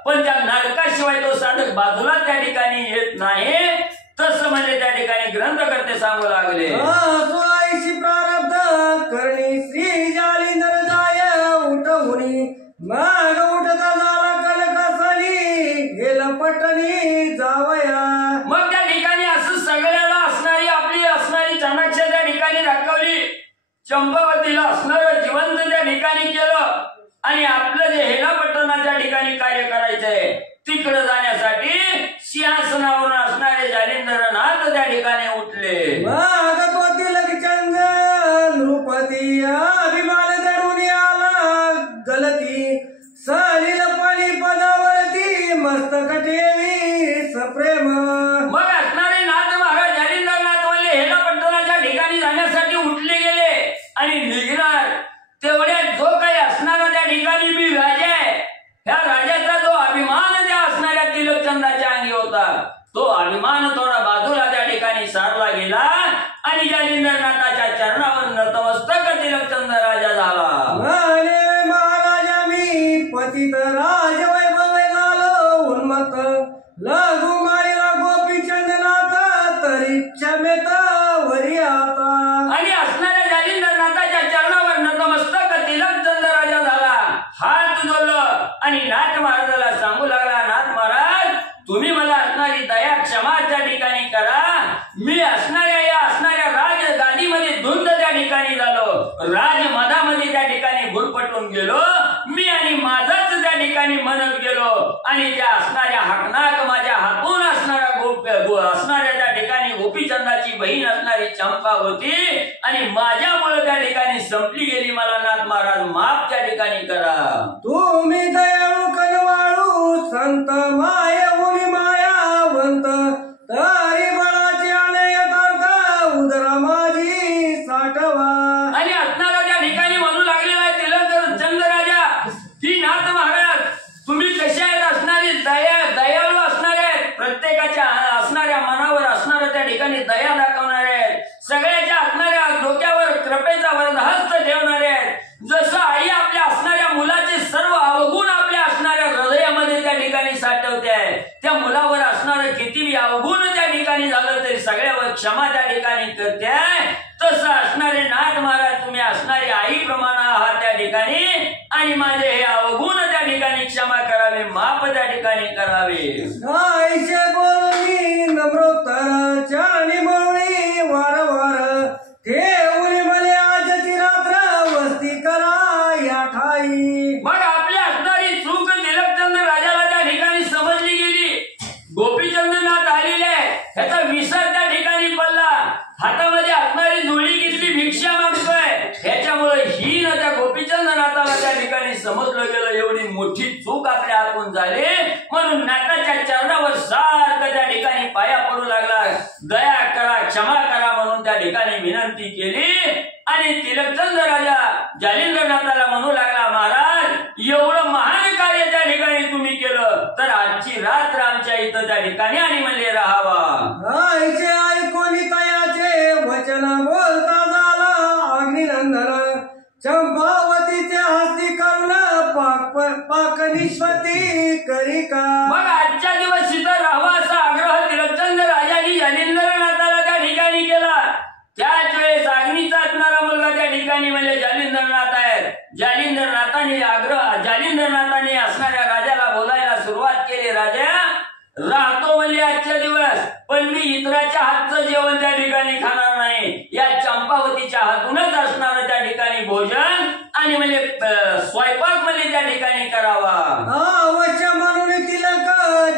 पण त्या नरकाशिवाय तो साधक बाजूला त्या ठिकाणी येत नाही. तसं म्हणजे त्या ठिकाणी ग्रंथकर्ते सांगू लागले. सोयीशी प्रारब्ध करणी श्री जालिंदर जाय उठवणी मग उठता झाला कलकसली गेलं पटणी जावया. मग त्या ठिकाणी असं सगळ्याला असणारी आपली असणारी चाणाक्ष त्या ठिकाणी दाखवली. चंपावतीला असणारं जिवंत त्या ठिकाणी केलं आणि आपलं जे हेलापट्टणाच्या ठिकाणी कार्य करायचंय तिकडे जाण्यासाठी सिंहासनावरून असणारे जालिंदरनाथ त्या ठिकाणी उठले. मग तो तिलक चंदन नृपती अभिमान धरून आला गलती सलील पणी पदावरती मस्तक ठेवी सप्रेम. मग असणारे नाथ महाराज जालिंदरनाथ म्हणले हेलापट्टणाच्या ठिकाणी जाण्यासाठी उठले गेले आणि निघणार तेवढ्यात जो काही असणारा त्या ठिकाणी मी राजा आहे ह्या राजाचा जो अभिमान त्या असणाऱ्या तिलकचंदाच्या अंगी होता तो अभिमान थोडा बाजूला त्या ठिकाणी सारला गेला आणि जालिंदरनाथाच्या चरणावर नतमस्तक तिलकचंद राजा झाला. म्हणे महाराजा मी पतित राजवैभव झालो उन्मत्त लघु मारिला गोपीचंदनाथ तरी क्षमेत वरी आता. आणि असणाऱ्या जालिंदरनाथाच्या चरणावर नतमस्तक तिलकचंद राजा झाला. हात जोडलं आणि नाथ महाराजाला सांगू लागला, नाथ महाराज तुम्ही मला असणारी दया क्षमा त्या ठिकाणी करा. मी असणाऱ्या राज गादीमध्ये धुंद त्या ठिकाणी झालो, राजमदामध्ये त्या ठिकाणी गुरपटून गेलो मी आणि माझाच त्या ठिकाणी मनत गेलो आणि त्या असणाऱ्या हकनाक माझ्या हातून असणाऱ्या असणाऱ्या त्या ठिकाणी गोपीचंदाची बहीण असणारी चंपा होती आणि माझ्यामुळे त्या ठिकाणी संपली गेली. मला नाथ महाराज माफ त्या ठिकाणी करा. तुम्ही दयाळू कनवाळू संत माय मुनी मायावंत तरी बळाचे आले यथार्थ उदरा माझी साठवा. आणि असणारा त्या ठिकाणी म्हणू लागलेला आहे तिलकचंद राजा की नाथ महाराज तुम्ही कशा आहेत असणारी दयाळू असणारे आहेत, प्रत्येकाच्या असणाऱ्या मनावर असणाऱ्या त्या ठिकाणी दया दाखवणारे आहेत, सगळ्याच्या असणाऱ्या डोक्यावर कृपेचा वरदहस्त ठेवणारे आहेत. जसं आई आपल्या असणाऱ्या मुलाचे सर्व अवगुण आपल्या असणाऱ्या हृदयामध्ये त्या ठिकाणी साठवते आहे, त्या मुलावर असणारं कितीही अवगुण त्या ठिकाणी झालं तरी सगळ्यावर क्षमा त्या ठिकाणी करते आहे, तसं असणारे नाथ महाराज तुम्ही असणारी आईप्रमाणे आहात त्या ठिकाणी आणि माझे हे अवगुण त्या ठिकाणी क्षमा करावे, माफ त्या ठिकाणी करावे. आईचे बोलणी नम्रोत्तर चरणी म्हणून वारंवार ठेवली मले आजची रात्र वस्ती करा या ठाई. मग आपली असणारी चूक तिलकचंद राजाला त्या ठिकाणी समजली गेली. गोपीचंदनाथ आलेले ह्याचा विसर त्या ठिकाणी पडला, हातामध्ये असणारी जुळी घेतली भिक्षा मागतोय, ह्याच्यामुळे ही न त्या गोपीचंदनाथाला त्या ठिकाणी समजलं गेलं एवढी मोठी चूक आपल्या हातून झाली. म्हणून नाथाच्या चरणावर सारखं त्या ठिकाणी पाया पडू लागला, दया करा क्षमा करा म्हणून त्या ठिकाणी विनंती केली. आणि तिलकचंद राजा जालिंदरनाथाला म्हणू लागला, महाराज एवढं महान कार्य त्या ठिकाणी तुम्ही केलं तर आजची रात्र आमच्या इथं त्या ठिकाणी आणि म्हणले राहावा. आईचे ऐकोनी तयाचे वचन बोलता झाला अग्निनंदन चंपावतीचे हस्ती करून पाक निष्पत्ती करी का. मग आजच्या दिवस इथं राहावा असा आग्रह तिलकचंद राजांनी जालिंदरनाथाला त्या ठिकाणी केला. त्याच वेळेस अग्नीचा असणारा मुलगा त्या ठिकाणी म्हणजे जालिंदरनाथ आहे. जालिंदरनाथाने असणाऱ्या राजाला बोलायला सुरुवात केली, राजा राहतो म्हणजे आजच्या दिवस पण मी इतराच्या हातचं जेवण त्या ठिकाणी खाणार नाही, या चंपावतीच्या हातूनच असणार त्या ठिकाणी भोजन आणि म्हणजे स्वयंपाक म्हणजे त्या ठिकाणी करावा. अवश्य म्हणून तिलक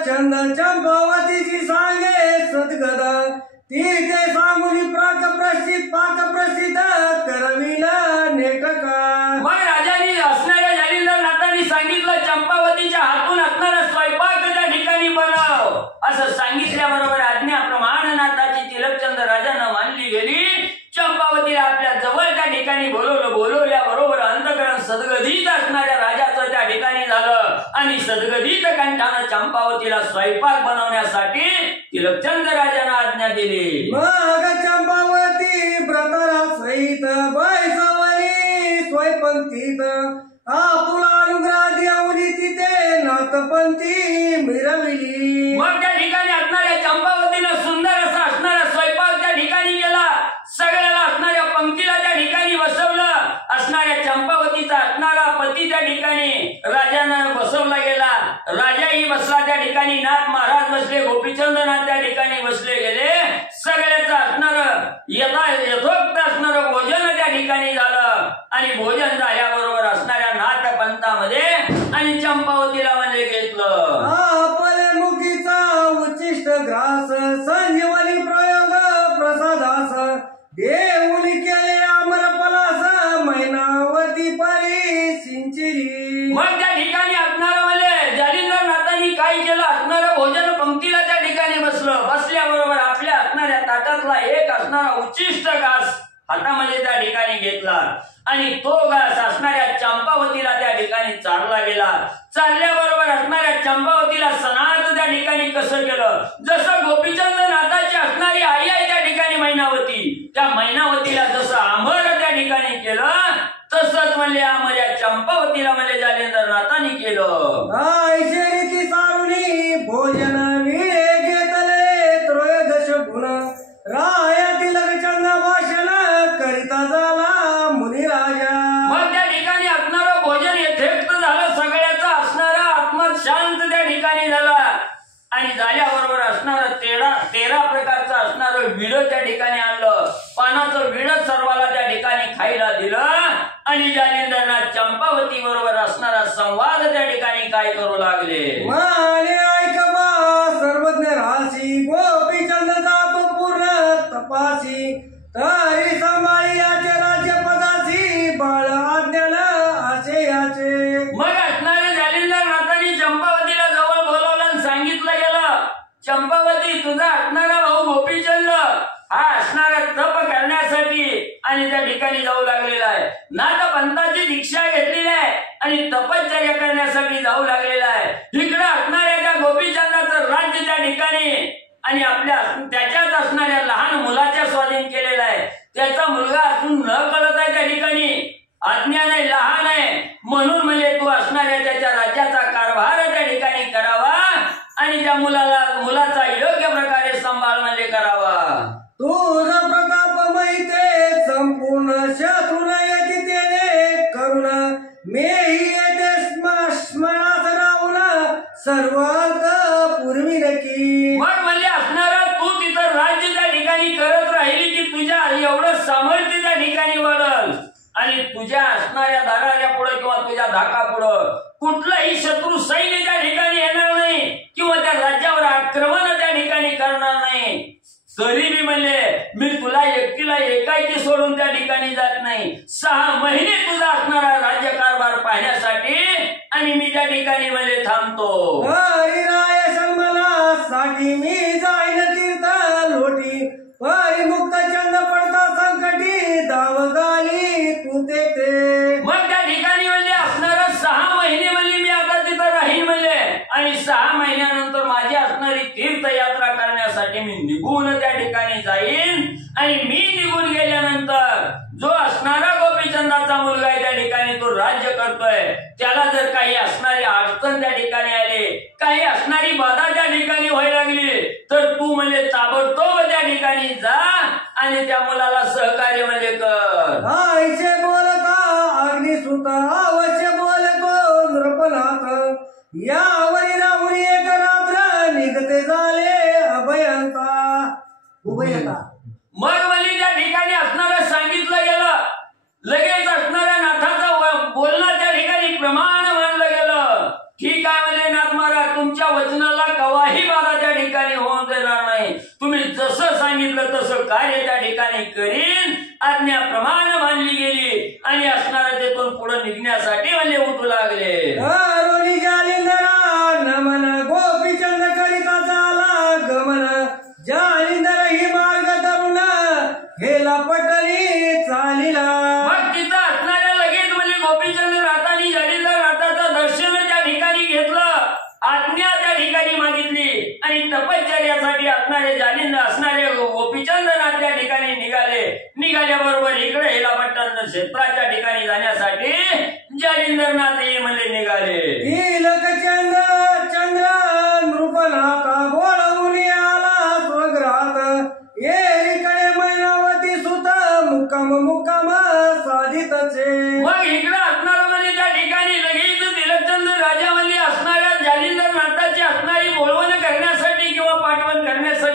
चंद चंपावतीची सांगे सद्गद ती ते सांगून पाक प्रसिद्ध करविला नेटका. मग राजाने असणाऱ्या जालिंदरनाथांनी सांगितलं चंपावतीच्या हातून असणारा स्वयंपाक त्या ठिकाणी बनव असं सांगितल्याबरोबर आज्ञाप्रमाणे नाथाची तिलकचंद राजांना मानली गेली. चंपावतीला आपल्या जवळ त्या ठिकाणी बोलवल्याबरोबर अंतकरण सद्गदित असणाऱ्या राजाचं त्या ठिकाणी झालं आणि सद्गदित कंठानं चंपावतीला स्वयंपाक बनवण्यासाठी तिलकचंद राजांना आज्ञा दिली. मग चंपावती व्रतरा सहित बैसवली स्वयंपंथीत आपुला अनुग्रह देऊनी तिथे नाथपंथी मिरविली. मग त्या ठिकाणी असणाऱ्या चंपावतीनं सुंदर असं असणार असणारा पती त्या ठिकाणी राजानं बसवला गेला. राजाही बसला त्या ठिकाणी, नाथ महाराज बसले, गोपीचंदनाथ त्या ठिकाणी बसले गेले. सगळ्याचं असणारं यथोक्त असणारं भोजन त्या ठिकाणी झालं आणि भोजन झाल्याबरोबर असणाऱ्या नाथ पंथामध्ये आणि चंपावतीला म्हणजे घेतलं. मुखीचा उच्चिष्ट ग्रास संजीवनी प्रयोग प्रसादास देऊन केले अमर पलास मैनावती परी सिंचिरी. मग त्या ठिकाणी असणारं म्हणजे जालिंदरनाथांनी काय केलं, असणारं भोजन पंक्तीला त्या ठिकाणी बसलं. बसल्याबरोबर आपल्या असणाऱ्या ताटातला एक असणारा उच्चिष्ट घास हातामध्ये त्या ठिकाणी घेतला आणि तो घास असणाऱ्या चंपावतीला त्या ठिकाणी चारला गेला. चालल्याबरोबर असणाऱ्या चंपावतीला सणार्थ त्या ठिकाणी कसं केलं, जसं गोपीचंदनाथाची असणारी आई आहे त्या ठिकाणी मैनावती, त्या मैनावतीला जसं आंबर त्या ठिकाणी केलं तसंच म्हणजे आंबर या चंपावतीला म्हणजे जालिंदरनाथांनी केलं. ऐशेरीती सारुणी भोजन विळे घेतले त्रयोदश गुण रायातील चंद भाषण करिता झाला मुनिराजा. मग त्या ठिकाणी असणारं भोजन यथेक्त झालं, सगळ्याचं असणारं आत्मा शांत त्या ठिकाणी झाला आणि झाल्याबरोबर असणारं 13 प्रकारचं असणारं विड त्या ठिकाणी आणलं. पानाचं विड सर्वाला त्या ठिकाणी खायला दिलं आणि जालिंदरनाथ चंपावती बरोबर असणारा संवाद त्या ठिकाणी काय करू लागले. माने ऐकवा सर्वज्ञ राशी गोपीचंद जातो पूर्ण तपासी तरी समाई याचे राज्यपदासी बाळ आज्ञान असे याचे. मग असणारे जालिंदरनाथांनी चंपावतीला जवळ बोलवलं आणि सांगितलं गेलं, चंपावती तुझा असणारा भाऊ गोपीचंद हा असणारा तप करण्यासाठी आणि त्या ठिकाणी जाऊ लागलेला आहे. नाथ पंथाची दीक्षा घेतलेली आहे आणि तपश्चर्या करण्यासाठी जाऊ लागलेला आहे. इकडे असणाऱ्या त्या गोपीचंदाचं राज्य त्या ठिकाणी आणि आपल्या त्याच्याच असणाऱ्या लहान मुलाच्या स्वाधीन केलेला आहे. त्याचा मुलगा अजून न कळत आहे त्या ठिकाणी, अज्ञान आहे, लहान आहे, म्हणून म्हणजे तू असणाऱ्या त्याच्या राज्याचा कारभार त्या ठिकाणी करावा आणि त्या मुलाचा योग्य प्रकारे सांभाळ म्हणजे करावा. तुझा प्रताप माहिते संपूर्ण शत्रू येते तेने करुण मेही येते स्मरणात राहून सर्व पूर्वी नकी. मग म्हणजे असणारा तू तिथं राज्य त्या ठिकाणी करत राहिली की तुझ्या एवढं सामर्थ्य त्या ठिकाणी वाढल आणि तुझ्या असणाऱ्या दाराच्या पुढे किंवा तुझ्या धाका पुढं कुठलाही शत्रू सैन्य त्या ठिकाणी येणार नाही किंवा त्या राज्यावर आक्रमण त्या ठिकाणी करणार नाही. तरी मी म्हणले मी तुला एकटीला एकाकी सोडून त्या ठिकाणी जात नाही. 6 महिने तुझा असणारा राज्यकारभार पाहण्यासाठी आणि मी त्या ठिकाणी म्हणजे थांबतो. हरिराय सन्मना साठी मी जाईन तीर्थ लोटी परिमुक्त चंद पडता संकटी दाव गाली तू ते. मग त्या ठिकाणी म्हणजे असणारा 6 महिने म्हणजे मी आता तिथं राहीन म्हणले आणि 6 महिन्यानंतर माझी असणारी तीर्थयात्रा करण्यासाठी मी निघून त्या ठिकाणी जाईन आणि मी निघून गेल्यानंतर जो असणारा गोपीचंदाचा मुलगा आहे त्या ठिकाणी तो राज्य करतोय, त्याला जर काही असणारी अडचण त्या ठिकाणी आली, काही असणारी बाधा त्या ठिकाणी व्हायला लागली तर तू म्हणजे ताबडतोब त्या ठिकाणी जा आणि त्या मुलाला सहकार्य म्हणजे कर. आईचे बोलता अग्निसुत अवश्य बोलतो नृपनाथ यावरी राहुरी एक रात्र निघते झाले उभयता. मग म्हणजे त्या ठिकाणी असणारं सांगितलं गेलं, लगेच असणाऱ्या नाथाचं बोलणं त्या ठिकाणी प्रमाण मानलं गेलं. ठीक आहे म्हणजे नाथ महाराज तुमच्या वचनाला कवाही बाधा त्या ठिकाणी होऊन देणार नाही. तुम्ही जसं सांगितलं तसं कार्य त्या ठिकाणी करीन. आज्ञा प्रमाण मानली गेली आणि असणारं तेथून पुढे निघण्यासाठी म्हणजे उठू लागले. नमन गोपीचंद करिता झाला गमन जालिंदर ही मार्ग धरून गेला पटली चालिला. मग तिथं असणाऱ्या लगेच म्हणजे गोपीचंद नाथांनी जालिंदरनाथाचं दर्शन त्या ठिकाणी घेतलं, आज्ञा त्या ठिकाणी मागितली आणि तपश्चर्यासाठी असणारे गोपीचंदनाथ त्या ठिकाणी निघाल्याबरोबर इकडे हेलापट्टण क्षेत्राच्या ठिकाणी जाण्यासाठी जालिंदरनाथ हे म्हणजे निघाले. चंद्र नृपनाथा बोलवून आला स्वग्रात येरीकडे मैनावती सुत मुक्काम साधितचे. मग इकडे असणार म्हणजे त्या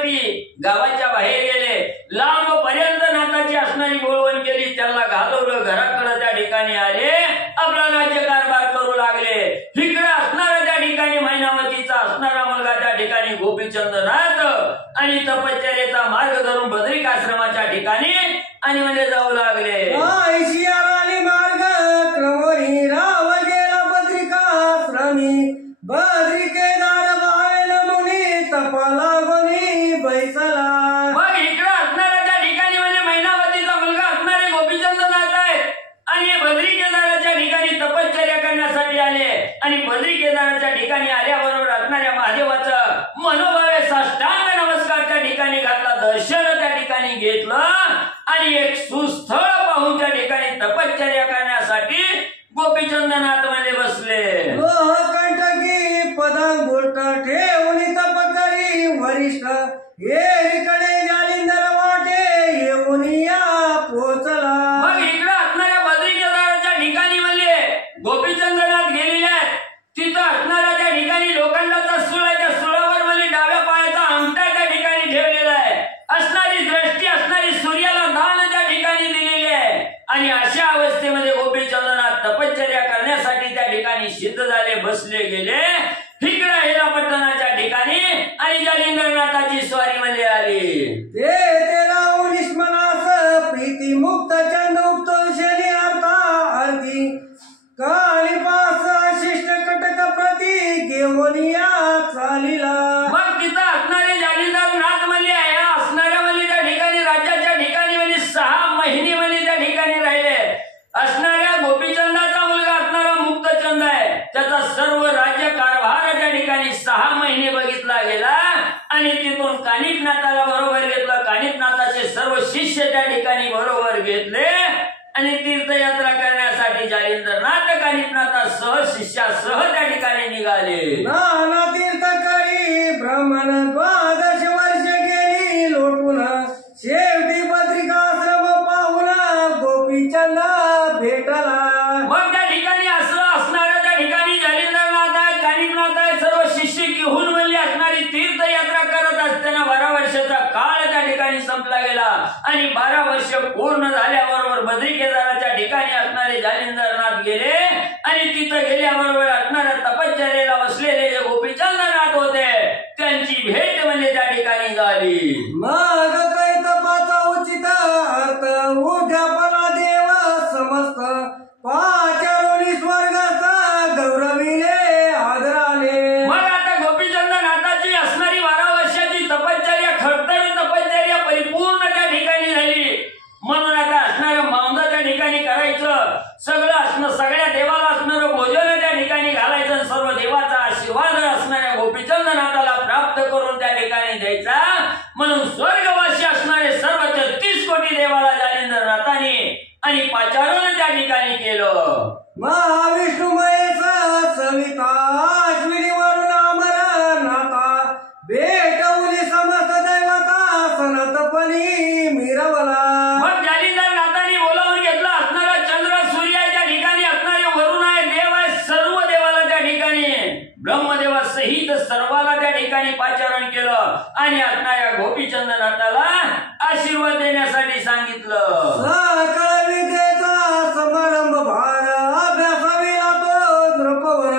नाथासाठी गावाच्या बाहेर गेले. लांब पर्यंत नाथाची असणारी बोलवण केली. त्यांना घालवलं. घराकडे त्या ठिकाणी आले. आपला राज्य कारभार करू लागले. इकडे असणारा त्या ठिकाणी मैनावतीचा असणारा मुलगा त्या ठिकाणी गोपीचंदनाथ आणि तपश्चर्याचा मार्ग धरून बद्रिकाश्रमाच्या ठिकाणी आणि म्हणजे जाऊ लागले. मार्ग क्रमणी राव गेला बद्रिकाश्रमी. बद्रिकेदार भावेल मुनी तपाला गोनी बैसला. मग इकडे असणाऱ्या त्या ठिकाणी म्हणजे मैनावतीचा मुलगा असणारे गोपीचंदनाथ आहेत आणि बद्रिकेदाराच्या ठिकाणी तपश्चर्या करण्यासाठी आले. आणि बद्रिकेदाराच्या ठिकाणी आल्याबरोबर असणाऱ्या महादेवाचं मनोभावे साष्टांग नमस्कार त्या ठिकाणी घातला. दर्शन त्या ठिकाणी घेतलं आणि एक सुस्थळ पाहून त्या ठिकाणी तपश्चर्या करण्यासाठी गोपीचंदनाथ मध्ये बसले. कंटकी पदांगुष्ट ठेवून तप करी वरिष्ठ एकीकडे जालिंदर वाटे येऊन या पोचला. मग इकडे असणाऱ्या बद्रिकेदाराच्या ठिकाणी म्हणजे गोपीचंदनाथ गेलेले आहेत. तिथं असणाऱ्या त्या ठिकाणी लोखंडाचा सूळ आहे. त्या सुळावर म्हणजे डाव्या पायाचा अंगठा त्या ठिकाणी ठेवलेला आहे. असणारी दृष्टी असणारी सूर्याला दान त्या ठिकाणी दिलेली आहे. आणि अशा अवस्थेमध्ये गोपीचंदनाथ तपश्चर्या करण्यासाठी त्या ठिकाणी सिद्ध झाले. बसले गेले. इकडे हेला पట్టणाच्या ठिकाणी आणि जालिंदरनाथाची स्वारी मध्ये आली. ते राहून निष्मनास प्रीती मुक्त चंद उक्त शनी अर्था अर्थी कालिपास शिष्ट कटक प्रती घेऊन या चालिला. मग तिथं असणारे जालिंदरनाथ मध्ये असणाऱ्या म्हणजे त्या ठिकाणी राज्याच्या ठिकाणी म्हणजे 6 महिने म्हणजे त्या ठिकाणी राहिले. असणाऱ्या गोपीचंदाचा मुलगा असणारा मुक्तचंद आहे. त्याचा सर्व राज्य कारभार त्या ठिकाणी 6 महिने बघितला गेला. आणि तिथून कानिफनाथाला बरोबर घेतलं. कानिफनाथाचे सर्व शिष्य त्या ठिकाणी बरोबर घेतले आणि तीर्थयात्रा करण्यासाठी जालिंदरनाथ कानिफनाथासह शिष्यासह त्या ठिकाणी निघाले. नाना तीर्थ करी ब्राह्मण 12 वर्ष गेली लोटून. शेवटी बद्रिकाश्रम पाहून गोपीचंद भेटला. मग त्या ठिकाणी असं असणाऱ्या त्या ठिकाणी जालिंदरनाथ आहे, कानिफनाथ आहे, सर्व शिष्य घेऊन म्हणजे असणारी तीर्थयात्रा करत असताना 12 वर्षाचा काळ त्या ठिकाणी संपला गेला. आणि 12 वर्ष पूर्ण झाल्याबरोबर बद्रिकेदाराच्या ठिकाणी असणारे जालिंदरनाथ गेले. आणि तिथं गेल्याबरोबर असणाऱ्या तपश्चर्येला बसलेले जे गोपीचंदनाथ होते त्यांची भेट म्हणजे त्या ठिकाणी झाली. मग तपाचा उचित अर्थ उद्यापना देव समस्त पाचारोनी स्वर्गस्थ गौरविले आदराने. मग आता गोपीचंदनाथाची असणारी 12 वर्षाची तपश्चर्या खडतर तपश्चर्या परिपूर्ण त्या ठिकाणी झाली. म्हणून आता असणारं मांदा त्या ठिकाणी करायचं. सगळं असणं सगळ्या देवाला असणारं भोजन त्या ठिकाणी घालायचं. सर्व देवाचा आशीर्वाद असणाऱ्या गोपीचंदनाथाला प्राप्त करून त्या ठिकाणी द्यायचा. म्हणून स्वर्गवासी असणारे सर्व 33 कोटी देवाला जालिंदरनाथाने आणि पाचारण त्या ठिकाणी केलं. महाविष्णू महेश सविता अश्विनी वरुण अमर नाथा भेटवली समस्त दैवता सनतपणी मिरवला. मग जालिंदरनाथाने बोलावून घेतला. असणारा चंद्र सूर्य त्या ठिकाणी असणारे वरुण आहे, देव आहे, सर्व देवाला त्या ठिकाणी ब्रह्मदेवा सहित सर्वाला त्या ठिकाणी पाचारण केलं. आणि असणाऱ्या गोपीचंदनाथाला आशीर्वाद देण्यासाठी सांगितलं. सकळ विद्येचा समारंभ भार अभ्यासाविला तो नृपवर.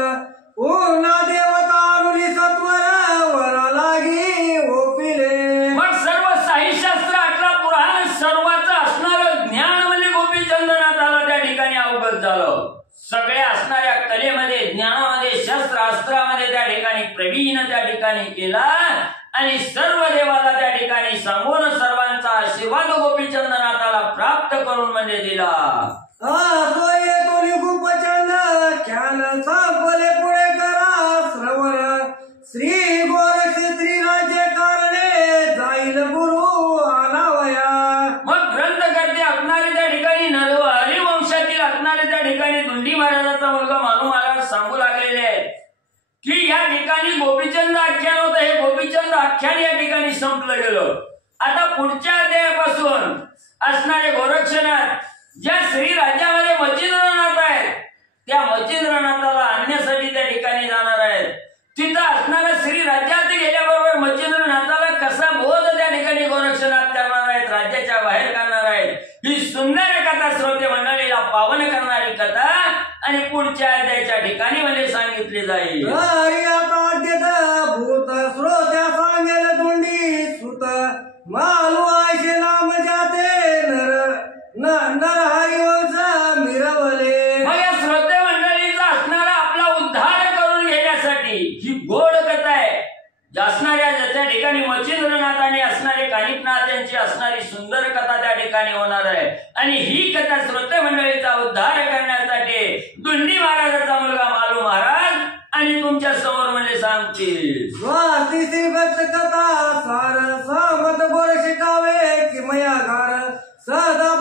पूर्ण देवता अनुनी सत्वर वरा लागी ओपिले. मग सर्व साहिशास्त्र 18 पुराण सर्वांचं असणारं ज्ञान म्हणजे गोपीचंदनाथाला त्या ठिकाणी अवगत झालं. सगळ्या असणाऱ्या कलेमध्ये ज्ञानामध्ये शस्त्रास्त्रामध्ये त्या ठिकाणी प्रवीण त्या ठिकाणी केला. आणि सर्व देवाला त्या ठिकाणी सांगून सर्वांचा आशीर्वाद गोपीचंदनाथाला प्राप्त करून म्हणजे दिला. गोपचंद ख्यान सापले पुढे करा श्रवण. श्री गोरक्ष श्री राज्य कारणे जाईल गुरु आलावया. मग ग्रंथकर्ते असणारे त्या ठिकाणी नरहरी वंशातील असणारे त्या ठिकाणी दुंडी महाराजाचा मुलगा मानू महाराज सांगू लागलेले आहेत की या ठिकाणी गोपीचंद आख्यान होतं. हे गोपीचंद आख्यान या ठिकाणी संपलं गेलं. आता पुढच्या अध्यायापासून असणारे गोरक्षनाथ ज्या श्री राज्यामध्ये मच्छिंद्रनाथ आहेत त्या मच्छिंद्रनाथाला आणण्यासाठी त्या ठिकाणी जाणार आहेत. तिथं असणाऱ्या श्री राज्यात गेल्याबरोबर मच्छिंद्रनाथाला कसा बोध सुंदर कथा श्रोते मंडळीला पावन करणारी कथा आणि पुढच्या अध्यायाच्या ठिकाणी म्हणजे सांगितली जाईल. हरी आता अद्यत भूत श्रोत्या सांगेल तोंडी सुत मालू आयशे नाम जाते नर हरिवंश मिरवले. मग या श्रोते मंडळीचा असणारा आपला उद्धार करून घेण्यासाठी ही गोड कथा आहे. असणाऱ्या ज्याच्या ठिकाणी मच्छिंद्रनाथाने असणारे कानिकनाथ यांची असणारी सुंदर कथा त्या ठिकाणी होणार आहे. आणि ही कथा श्रोते मंडळीचा उद्धार करण्यासाठी दुंडी महाराजाचा मुलगा मालू महाराज आणि तुमच्या समोर म्हणजे सांगतील. स्वास्ती श्रीभक्त कथा सार सहमत बोर शिकावे कि मया घर सदा